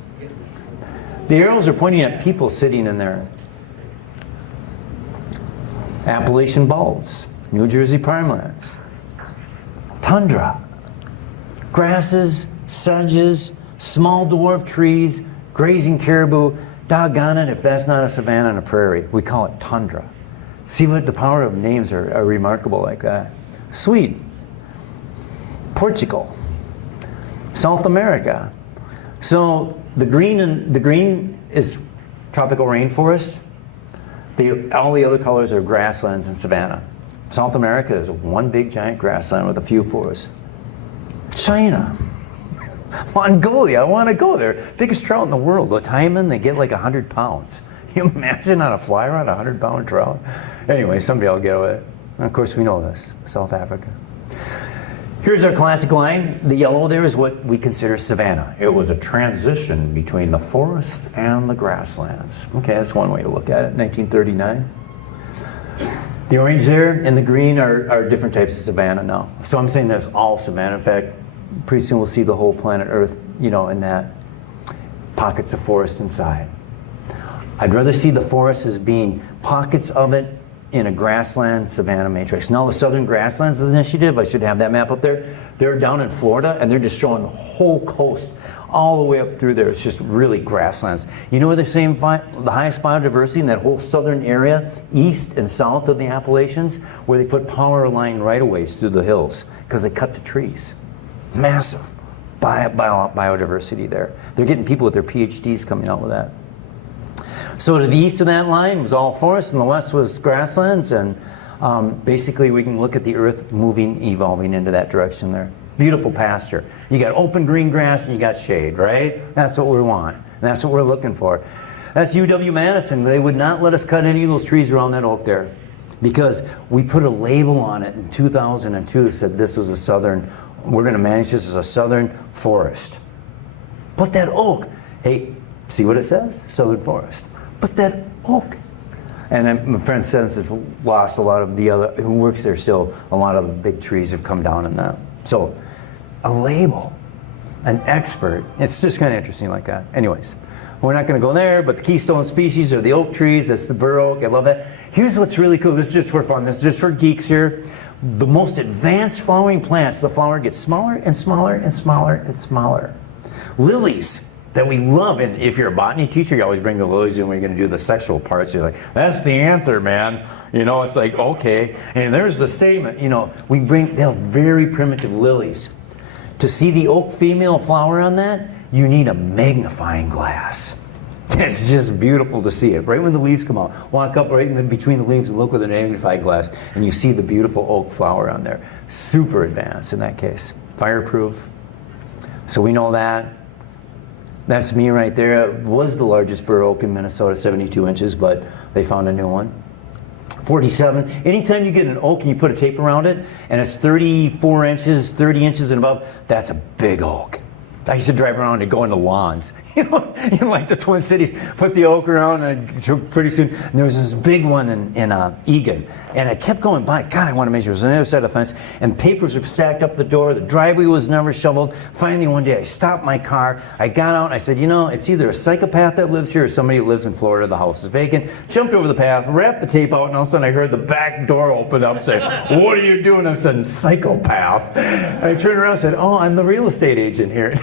The arrows are pointing at people sitting in there. Appalachian Balds, New Jersey Pinelands, tundra, grasses, sedges, small dwarf trees, grazing caribou. Doggone it if that's not a savanna and a prairie. We call it tundra. See what the power of names are remarkable like that. Sweden, Portugal, South America. So the green is tropical rainforest. All the other colors are grasslands and savanna. South America is one big giant grassland with a few forests. China, Mongolia, I want to go there. Biggest trout in the world. The taimen, they get like 100 pounds. Can you imagine on a fly rod, 100-pound trout? Anyway, someday I'll get with it. And of course, we know this, South Africa. Here's our classic line. The yellow there is what we consider savanna. It was a transition between the forest and the grasslands. Okay, that's one way to look at it, 1939. The orange there and the green are different types of savanna now. So I'm saying that's all savanna. In fact, pretty soon we'll see the whole planet Earth, you know, in that pockets of forest inside. I'd rather see the forest as being pockets of it in a grassland savanna matrix. Now the Southern Grasslands Initiative, I should have that map up there. They're down in Florida and they're just showing the whole coast all the way up through there. It's just really grasslands. You know where they're saying the highest biodiversity in that whole southern area, east and south of the Appalachians, where they put power line right-of-ways through the hills because they cut the trees. Massive biodiversity there. They're getting people with their PhDs coming out with that. So to the east of that line was all forest, and the west was grasslands, and basically we can look at the earth moving, evolving into that direction there. Beautiful pasture. You got open green grass and you got shade, right? That's what we want, and that's what we're looking for. That's UW-Madison. They would not let us cut any of those trees around that oak there because we put a label on it in 2002 that said this was a southern, we're going to manage this as a southern forest. But that oak, hey, see what it says? Southern forest. But that oak, And then my friend says it's lost a lot of the other, who works there still, a lot of the big trees have come down in that. So a label, an expert, it's just kind of interesting like that. Anyways, we're not going to go there, but the keystone species are the oak trees. That's the bur oak. I love that. Here's what's really cool. This is just for fun. This is just for geeks here. The most advanced flowering plants, the flower gets smaller and smaller and smaller and smaller. Lilies that we love, and if you're a botany teacher, you always bring the lilies in when you're going to do the sexual parts. You're like, that's the anther, man. You know, it's like, okay. And there's the stamen. You know, they're very primitive lilies. To see the oak female flower on that, you need a magnifying glass. It's just beautiful to see it. Right when the leaves come out, walk up right in between the leaves and look with a magnifying glass, and you see the beautiful oak flower on there. Super advanced in that case. Fireproof. So we know that. That's me right there. It was the largest bur oak in Minnesota, 72 inches, but they found a new one. 47. Anytime you get an oak and you put a tape around it, and it's 34 inches, 30 inches and above, that's a big oak. I used to drive around and go into lawns, you know, in like the Twin Cities, put the oak around, and pretty soon, and there was this big one in Egan, and I kept going by. God, I want to measure. It was on the other side of the fence, and papers were stacked up the door. The driveway was never shoveled. Finally, one day, I stopped my car. I got out, and I said, you know, it's either a psychopath that lives here or somebody who lives in Florida. The house is vacant. Jumped over the path, wrapped the tape out, and all of a sudden, I heard the back door open up, saying, what are you doing? I said, psychopath. And I turned around and said, oh, I'm the real estate agent here.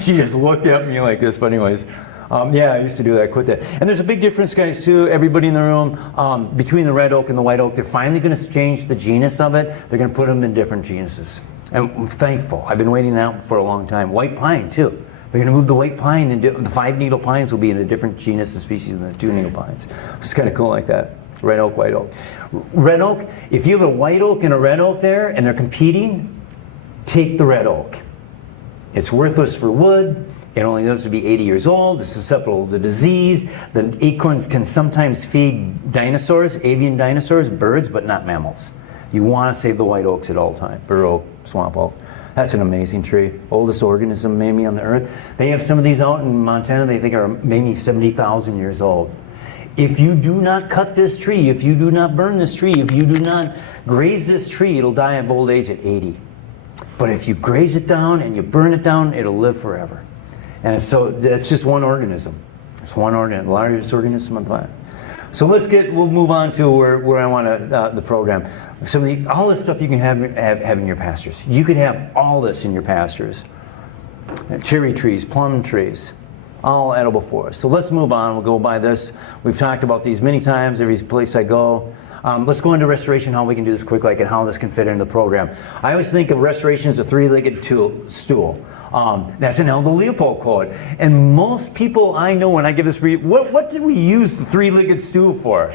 She just looked at me like this, but anyways, yeah, I used to do that, quit that. And there's a big difference, guys, too, everybody in the room, between the red oak and the white oak. They're finally going to change the genus of it. They're going to put them in different genuses. And I'm thankful. I've been waiting out for a long time. White pine, too. They're going to move the white pine, and the 5-needle pines will be in a different genus of species than the 2-needle pines. It's kind of cool like that. Red oak, white oak. Red oak, if you have a white oak and a red oak there, and they're competing, take the red oak. It's worthless for wood. It only lives to be 80 years old. It's susceptible to disease. The acorns can sometimes feed dinosaurs, avian dinosaurs, birds, but not mammals. You want to save the white oaks at all times. Bur oak, swamp oak. That's an amazing tree. Oldest organism maybe on the earth. They have some of these out in Montana. They think are maybe 70,000 years old. If you do not cut this tree, if you do not burn this tree, if you do not graze this tree, it'll die of old age at 80. But if you graze it down and you burn it down, it'll live forever. And so it's just one organism. It's one organism, the largest organism on the planet. So we'll move on to where I want the program. All this stuff you can have in your pastures. You could have all this in your pastures. Cherry trees, plum trees, all edible for us. So let's move on. We'll go by this. We've talked about these many times, every place I go. Let's go into restoration, how we can do this quick, and how this can fit into the program. I always think of restoration as a 3-legged stool. That's an Aldo Leopold quote. And most people I know when I give this brief, what did we use the 3-legged stool for?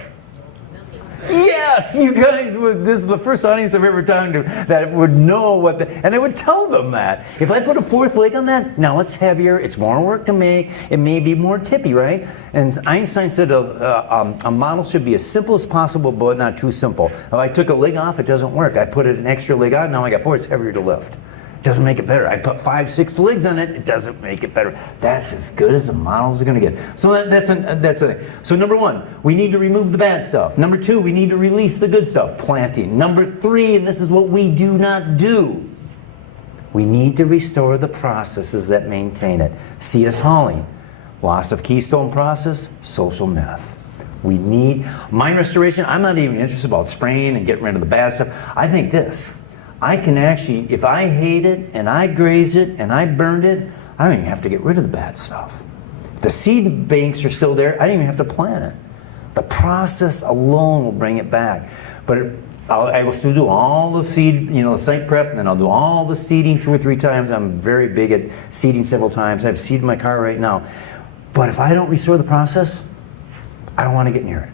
Yes, you guys this is the first audience I've ever talked to that would know and I would tell them that. If I put a 4th leg on that, now it's heavier, it's more work to make, it may be more tippy, right? And Einstein said a model should be as simple as possible, but not too simple. If I took a leg off, it doesn't work. I put an extra leg on, now I got 4, it's heavier to lift. Doesn't make it better. I put 5, 6 legs on it. It doesn't make it better. That's as good as the models are going to get. So So number 1, we need to remove the bad stuff. Number 2, we need to release the good stuff. Planting. Number 3, and this is what we do not do. We need to restore the processes that maintain it. C.S. Hawley, loss of keystone process, social myth. We need mine restoration. I'm not even interested about spraying and getting rid of the bad stuff. I think this. I can actually, if I hate it and I graze it and I burned it, I don't even have to get rid of the bad stuff. If the seed banks are still there, I don't even have to plant it. The process alone will bring it back. But I will still do all the seed, the site prep, and then I'll do all the seeding 2 or 3 times. I'm very big at seeding several times. I have seed in my car right now. But if I don't restore the process, I don't want to get near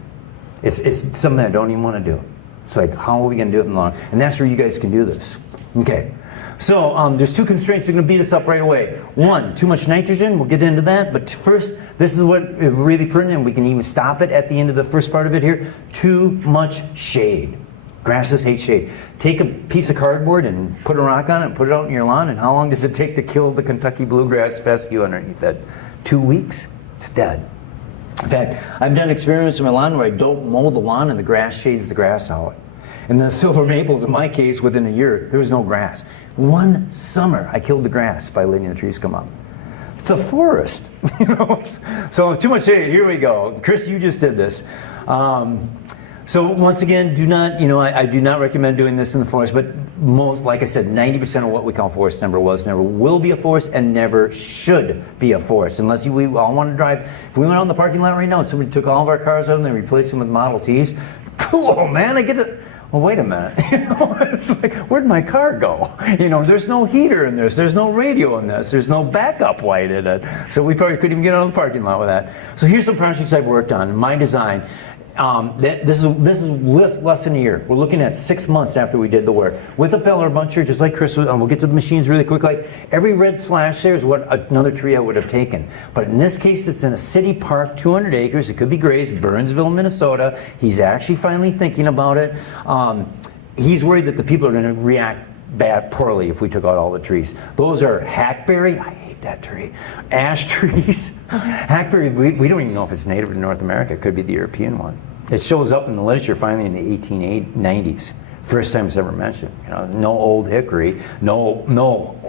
it. It's something I don't even want to do. It's like, how are we going to do it in the long? And that's where you guys can do this. Okay. So there's 2 constraints that are going to beat us up right away. 1, too much nitrogen. We'll get into that. But first, this is what is really pertinent, and we can even stop it at the end of the first part of it here. Too much shade. Grasses hate shade. Take a piece of cardboard and put a rock on it and put it out in your lawn, and how long does it take to kill the Kentucky bluegrass fescue underneath it? 2 weeks? It's dead. In fact, I've done experiments in my lawn where I don't mow the lawn and the grass shades the grass out. And the silver maples, in my case, within a year, there was no grass. One summer, I killed the grass by letting the trees come up. It's a forest, you know. So too much shade. Here we go. Chris, you just did this. So once again, do not, you know, I do not recommend doing this in the forest, but most, like I said, 90% of what we call forest never was, never will be a forest, and never should be a forest. Unless we all want to drive. If we went out in the parking lot right now and somebody took all of our cars out and they replaced them with Model Ts, cool, man, I get to, well, wait a minute, you know, it's like, where'd my car go? You know, there's no heater in this, there's no radio in this, there's no backup light in it. So we probably couldn't even get out of the parking lot with that. So here's some projects I've worked on, my design. This is less than a year. We're looking at 6 months after we did the work. With a feller buncher, just like Chris, we'll get to the machines really quickly. Every red slash there is what another tree I would have taken. But in this case, it's in a city park, 200 acres. It could be grazed, Burnsville, Minnesota. He's actually finally thinking about it. He's worried that the people are going to react poorly if we took out all the trees. Those are hackberry. I hate that tree. Ash trees. Hackberry, we don't even know if it's native to North America. It could be the European one. It shows up in the literature finally in the 1890s. First time it's ever mentioned. You know, no old hickory, no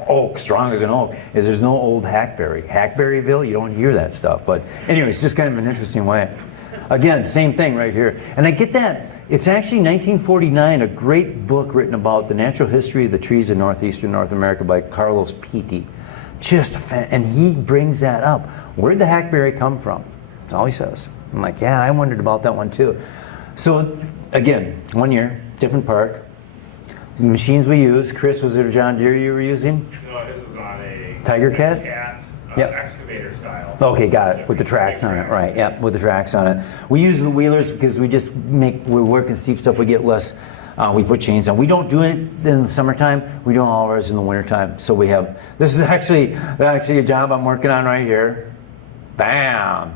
oak, strong as an oak. There's no old hackberry. Hackberryville, you don't hear that stuff. But anyway, it's just kind of an interesting way. Again, same thing right here. And I get that. It's actually 1949, a great book written about the natural history of the trees in northeastern North America by Carlos Pitti. Just a fan. And he brings that up. Where'd the hackberry come from? That's all he says. I'm like, yeah, I wondered about that one too. So again, 1 year, different park. The machines we use, Chris, was it a John Deere you were using? No, this was on a Tiger Cat? Yep. Excavator style. Okay, got it. With the tracks on it, right? Yep, with the tracks on it. We use the wheelers because we're working steep stuff. We get less. We put chains on. We don't do it in the summertime. We do all of ours in the wintertime. So we have. This is actually a job I'm working on right here. Bam,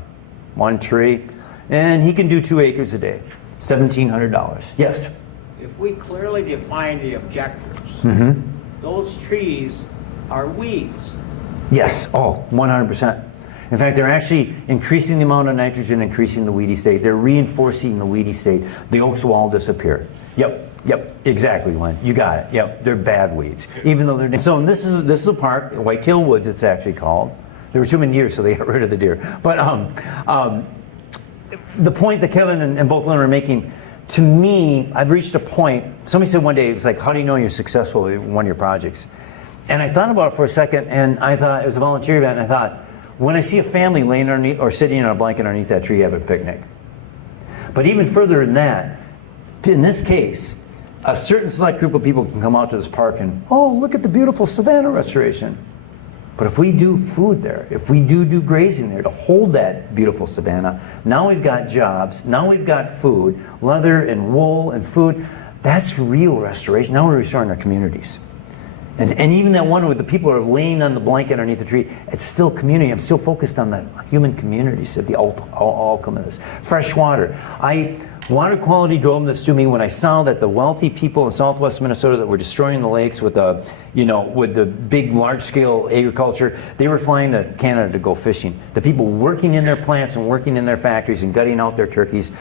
one tree, and he can do 2 acres a day. $1,700. Yes. If we clearly define the objectives, those trees are weeds. Yes, 100%. In fact, they're actually increasing the amount of nitrogen, increasing the weedy state. They're reinforcing the weedy state. The oaks will all disappear. Yep, exactly, Len. You got it. Yep, they're bad weeds. Even though they're... So this is a park, Whitetail Woods it's actually called. There were too many deer, so they got rid of the deer. But the point that Kevin and both Len are making, to me, I've reached a point, somebody said one day, it's like, how do you know you're successful in one of your projects? And I thought about it for a second, and I thought, it was a volunteer event, and I thought, when I see a family laying underneath or sitting on a blanket underneath that tree having a picnic. But even further than that, in this case, a certain select group of people can come out to this park and, oh, look at the beautiful savanna restoration. But if we do food there, if we do grazing there to hold that beautiful savanna, now we've got jobs, now we've got food, leather and wool and food. That's real restoration. Now we're restoring our communities. And even that one where the people are laying on the blanket underneath the tree, it's still community. I'm still focused on the human communities at the outcome of this. Fresh water. Water quality drove this to me when I saw that the wealthy people in southwest Minnesota that were destroying the lakes with the big large-scale agriculture, they were flying to Canada to go fishing. The people working in their plants and working in their factories and gutting out their turkeys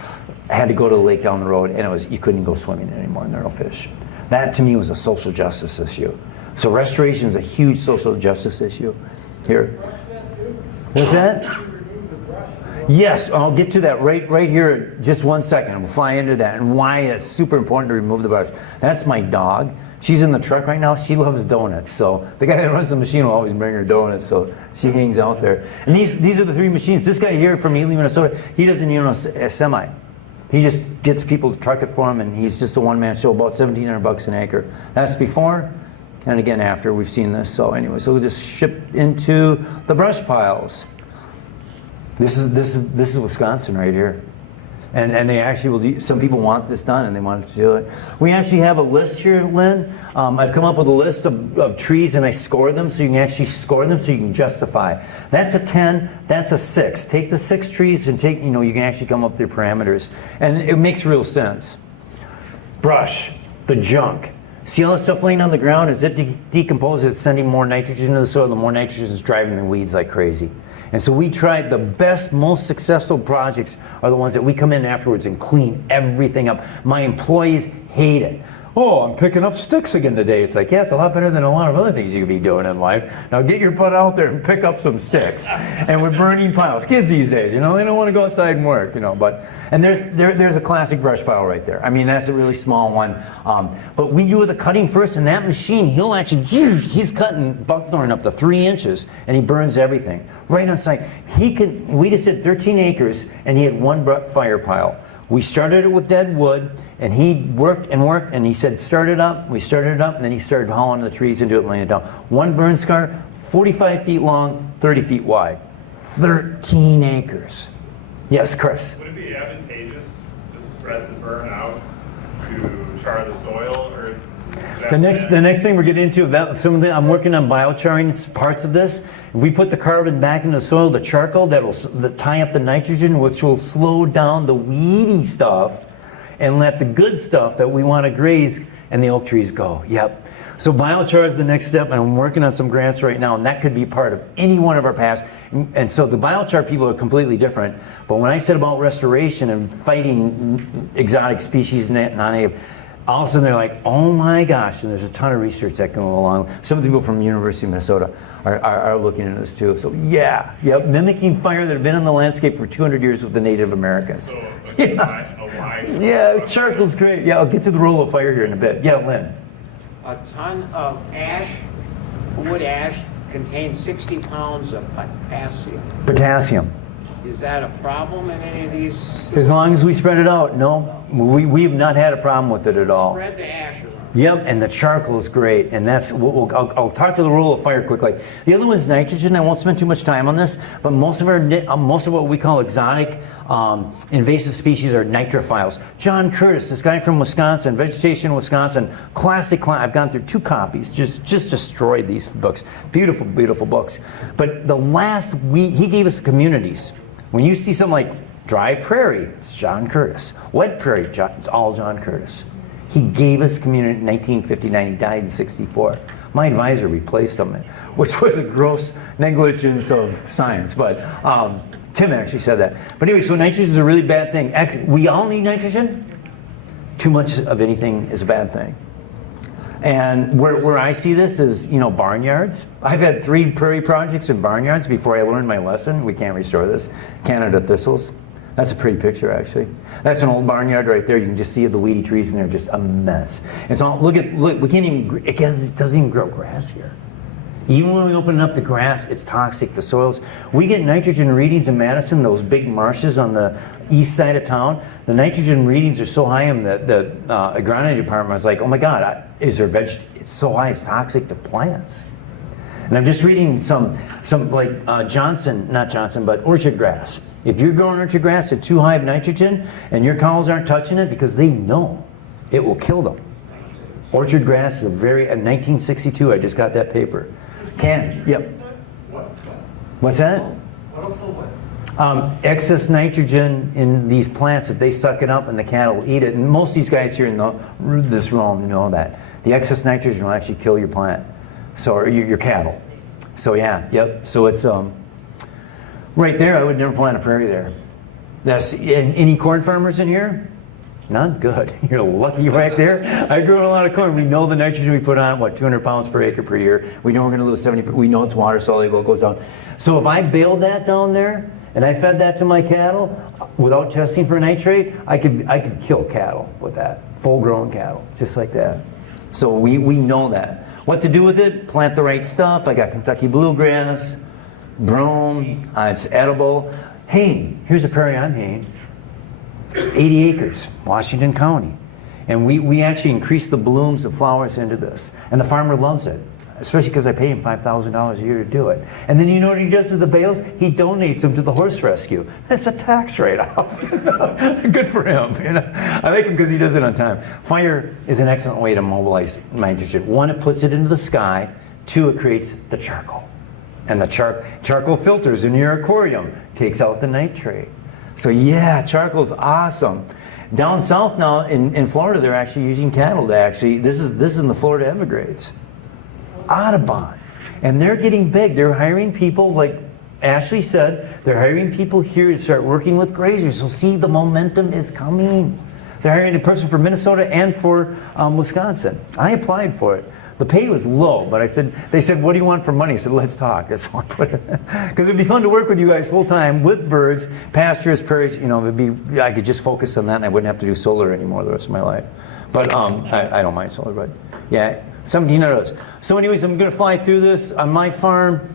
had to go to the lake down the road, and you couldn't go swimming anymore, and there were no fish. That to me was a social justice issue. So restoration is a huge social justice issue here. What's that? Yes, I'll get to that right here in just 1 second. We'll fly into that and why it's super important to remove the brush. That's my dog. She's in the truck right now. She loves donuts. So the guy that runs the machine will always bring her donuts. So she hangs out there. And these are the 3 machines. This guy here from Ely, Minnesota, he doesn't even know a semi. He just gets people to truck it for him, and he's just a one-man show, about $1,700 an acre. That's before, and again after. We've seen this. So anyway, so we'll just ship into the brush piles. This is Wisconsin right here, and they actually will do, some people want this done and they want to do it. We actually have a list here, Lynn. I've come up with a list of trees and I score them so you can actually score them so you can justify. That's a 10, that's a 6. Take the 6 trees and you can actually come up with your parameters, and it makes real sense. Brush, the junk. See all the stuff laying on the ground? As it decomposes, it's sending more nitrogen into the soil. The more nitrogen is driving the weeds like crazy. And so we tried the best, most successful projects are the ones that we come in afterwards and clean everything up. My employees hate it. Oh, I'm picking up sticks again today. It's like, yeah, it's a lot better than a lot of other things you could be doing in life. Now get your butt out there and pick up some sticks. And we're burning piles. Kids these days, you know, they don't want to go outside and work, you know. And there's a classic brush pile right there. I mean, that's a really small one. But we do the cutting first, and that machine, he's cutting buckthorn up to 3 inches, and he burns everything right on site. We just did 13 acres, and he had one fire pile. We started it with dead wood, and he worked, and he said, start it up. We started it up, and then he started hauling the trees into it and laying it down. One burn scar, 45 feet long, 30 feet wide. 13 acres. Yes, Chris? Would it be advantageous to spread the burn out to char the soil, or is that The next thing we're getting into, I'm working on biocharring parts of this. If we put the carbon back into the soil, the charcoal that'll tie up the nitrogen, which will slow down the weedy stuff and let the good stuff that we want to graze and the oak trees go. Yep. So biochar is the next step, and I'm working on some grants right now, and that could be part of any one of our paths. And so the biochar people are completely different. But when I said about restoration and fighting exotic species, non-native, all of a sudden they're like, oh my gosh, and there's a ton of research that can go along. Some of the people from the University of Minnesota are looking into this too. So yeah, mimicking fire that have been in the landscape for 200 years with the Native Americans. so like Yes. a wide Yeah, charcoal's great. Yeah, I'll get to the roll of fire here in a bit. Yeah, Lynn. A ton of ash, wood ash, contains 60 pounds of potassium. Potassium. Is that a problem in any of these? As long as we spread it out, no. We've not had a problem with it at all. Spread the ash around. Yep, and the charcoal is great, and that's I'll talk to the rule of fire quickly. The other one is nitrogen. I won't spend too much time on this, but most of what we call exotic invasive species are nitrophiles. John Curtis, this guy from Wisconsin, Vegetation Wisconsin, classic client. I've gone through 2 copies, just destroyed these books. Beautiful, beautiful books. But the last he gave us the communities. When you see something like dry prairie, it's John Curtis. Wet prairie, it's all John Curtis. He gave us community in 1959. He died in 64. My advisor replaced him, which was a gross negligence of science. But Tim actually said that. But anyway, so nitrogen is a really bad thing. We all need nitrogen. Too much of anything is a bad thing. And where I see this is, barnyards. I've had 3 prairie projects in barnyards before I learned my lesson. We can't restore this. Canada thistles. That's a pretty picture, actually. That's an old barnyard right there. You can just see the weedy trees, and they're just a mess. And so look, we can't even. It doesn't even grow grass here. Even when we open up the grass, it's toxic. The soils. We get nitrogen readings in Madison, those big marshes on the east side of town. The nitrogen readings are so high, and the agronomy department was like, "Oh my God, is there it's so high, it's toxic to plants." And I'm just reading some like not Johnson, but orchard grass. If you're growing orchard grass at too high of nitrogen and your cows aren't touching it because they know it will kill them. Orchard grass is in 1962, I just got that paper. Yep. What's that? Excess nitrogen in these plants, if they suck it up and the cattle eat it, and most of these guys here in this realm know that. The excess nitrogen will actually kill your plant. Or your cattle. So yeah, yep. So it's right there. I would never plant a prairie there. That's any corn farmers in here? None? Good. You're lucky right there. I grew a lot of corn. We know the nitrogen we put on, 200 pounds per acre per year. We know we're going to lose 70. We know it's water soluble. It goes down. So if I baled that down there and I fed that to my cattle without testing for nitrate, I could kill cattle with that. Full-grown cattle, just like that. So we know that. What to do with it? Plant the right stuff. I got Kentucky bluegrass, brome, it's edible. Hayne, here's a prairie I'm haying. 80 acres, Washington County. And we actually increase the blooms of flowers into this. And the farmer loves it, especially because I pay him $5,000 a year to do it. And then you know what he does with the bales? He donates them to the horse rescue. It's a tax write-off. Good for him. I like him because he does it on time. Fire is an excellent way to mobilize nitrogen. 1, it puts it into the sky. 2, it creates the charcoal. And the charcoal filters in your aquarium, takes out the nitrate. So yeah, charcoal's awesome. Down south now in Florida, they're actually using cattle to actually, this is in the Florida Everglades. Audubon. And they're getting big. They're hiring people, like Ashley said, they're hiring people here to start working with grazers. So see, the momentum is coming. They're hiring a person for Minnesota and for Wisconsin. I applied for it. The pay was low, but they said, what do you want for money? I said, let's talk. That's all I put it. Because it'd be fun to work with you guys full time with birds, pastures, prairies. You know, I could just focus on that and I wouldn't have to do solar anymore the rest of my life. But I don't mind solar, but yeah, 17 of those. So anyways, I'm going to fly through this on my farm.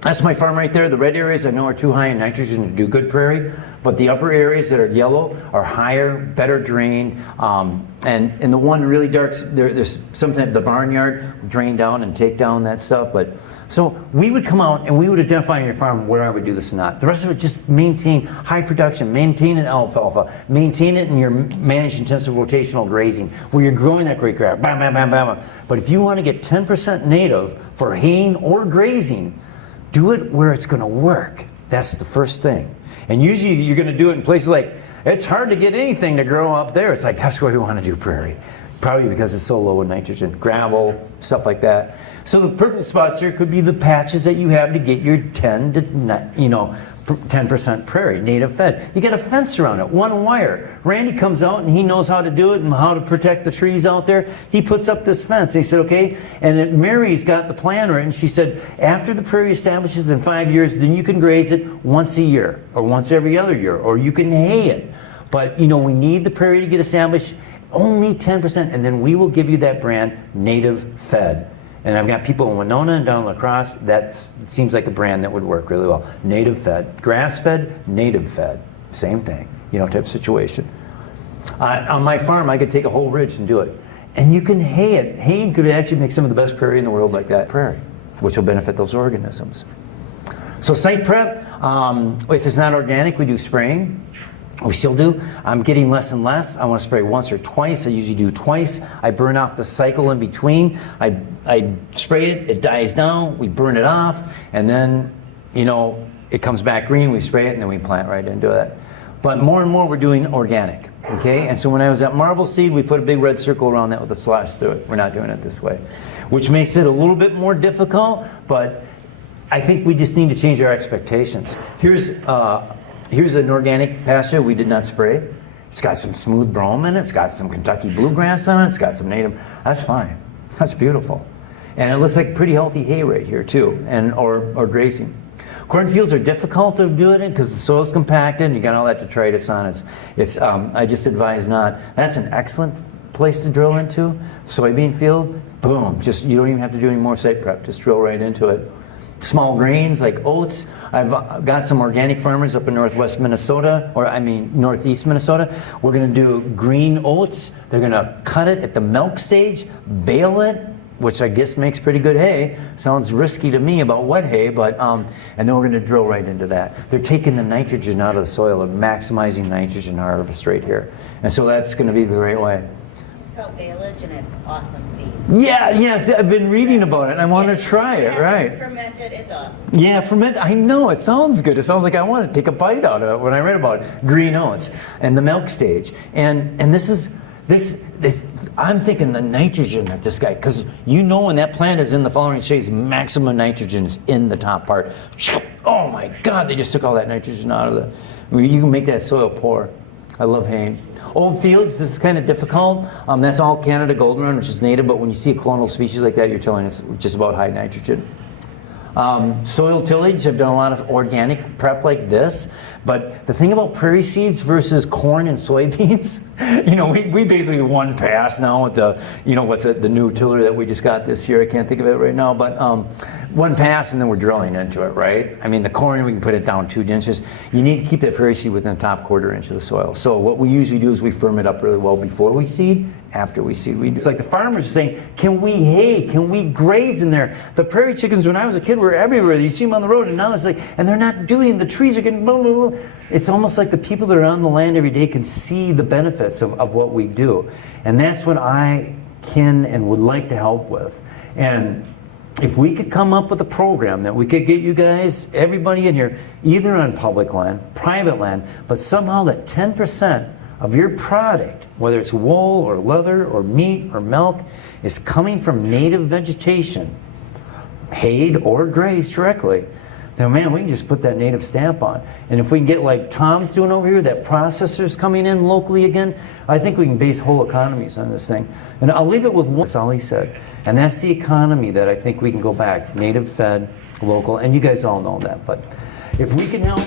That's my farm right there. The red areas I know are too high in nitrogen to do good prairie, but the upper areas that are yellow are higher, better drained, and in the one really dark, there's sometimes the barnyard drain down and take down that stuff. But so we would come out and we would identify on your farm where I would do this and not. The rest of it, just maintain high production, maintain an alfalfa, maintain it in your managed intensive rotational grazing where you're growing that great grass. Bam, bam, bam, bam. But if you want to get 10% native for haying or grazing, do it where it's going to work. That's the first thing. And usually you're going to do it in places like, it's hard to get anything to grow up there. It's like, that's where we want to do prairie. Probably because it's so low in nitrogen. Gravel, stuff like that. So the purple spots here could be the patches that you have to get your 10% prairie, native fed. You get a fence around it, one wire. Randy comes out and he knows how to do it and how to protect the trees out there. He puts up this fence. They said, okay. And then Mary's got the plan written. She said, after the prairie establishes in 5 years, then you can graze it once a year or once every other year, or you can hay it. But you know, we need the prairie to get established, only 10%, and then we will give you that brand, native fed. And I've got people in Winona and down in La Crosse, that seems like a brand that would work really well. Native fed, grass fed, native fed, same thing, you know, type of situation. On my farm, I could take a whole ridge and do it. And you can hay it. Haying could actually make some of the best prairie in the world like that prairie, which will benefit those organisms. So site prep, if it's not organic, we do spraying. We still do. I'm getting less and less. I want to spray once or twice. I usually do twice. I burn off the cycle in between. I spray it, it dies down, we burn it off, and then, you know, it comes back green, we spray it, and then we plant right into it. But more and more we're doing organic, okay? And so when I was at Marble Seed, we put a big red circle around that with a slash through it. We're not doing it this way, which makes it a little bit more difficult, but I think we just need to change our expectations. Here's an organic pasture we did not spray. It's got some smooth brome in it. It's got some Kentucky bluegrass on it. It's got some native. That's fine. That's beautiful. And it looks like pretty healthy hay right here too, and or grazing. Cornfields are difficult to do it in because the soil's compacted and you got all that detritus on it. I just advise not. That's an excellent place to drill into. Soybean field, boom. Just, you don't even have to do any more site prep. Just drill right into it. Small grains like oats. I've got some organic farmers up in northwest Minnesota, northeast Minnesota. We're going to do green oats. They're going to cut it at the milk stage, bale it, which I guess makes pretty good hay. Sounds risky to me about wet hay, but and then we're going to drill right into that. They're taking the nitrogen out of the soil and maximizing nitrogen harvest right here. And so that's going to be the great way. It's called baleage and it's awesome feed. Yeah, yes, I've been reading about it and I want to try it, right? Fermented, it's awesome. Yeah, I know, it sounds good. It sounds like I want to take a bite out of it when I read about it. Green oats and the milk stage. And this I'm thinking the nitrogen that this guy, because you know when that plant is in the flowering stage, maximum nitrogen is in the top part. Oh my God, they just took all that nitrogen out of you can make that soil poor. I love haying. Old fields, this is kind of difficult. That's all Canada goldenrod, which is native, but when you see a clonal species like that, you're telling it's just about high nitrogen. Soil tillage, I've done a lot of organic prep like this, but the thing about prairie seeds versus corn and soybeans, you know, we basically one pass now with the, you know, what's it, the new tiller that we just got this year, I can't think of it right now, but one pass and then we're drilling into it, right? I mean, the corn, we can put it down 2 inches. You need to keep that prairie seed within the top 1/4 inch of the soil. So what we usually do is we firm it up really well before we seed. After we seed, it's like the farmers are saying, can we hay? Can we graze in there? The prairie chickens, when I was a kid, were everywhere. You see them on the road, and now it's like, and they're not doing, the trees are getting blah, blah, blah. It's almost like the people that are on the land every day can see the benefits of what we do. And that's what I can and would like to help with. And if we could come up with a program that we could get you guys, everybody in here, either on public land, private land, but somehow that 10% of your product, whether it's wool or leather or meat or milk, is coming from native vegetation, hayed or grazed directly, then man, we can just put that native stamp on. And if we can get like Tom's doing over here, that processor's coming in locally again, I think we can base whole economies on this thing. And I'll leave it with one, that's all he said. And that's the economy that I think we can go back, native fed, local, and you guys all know that. But if we can help,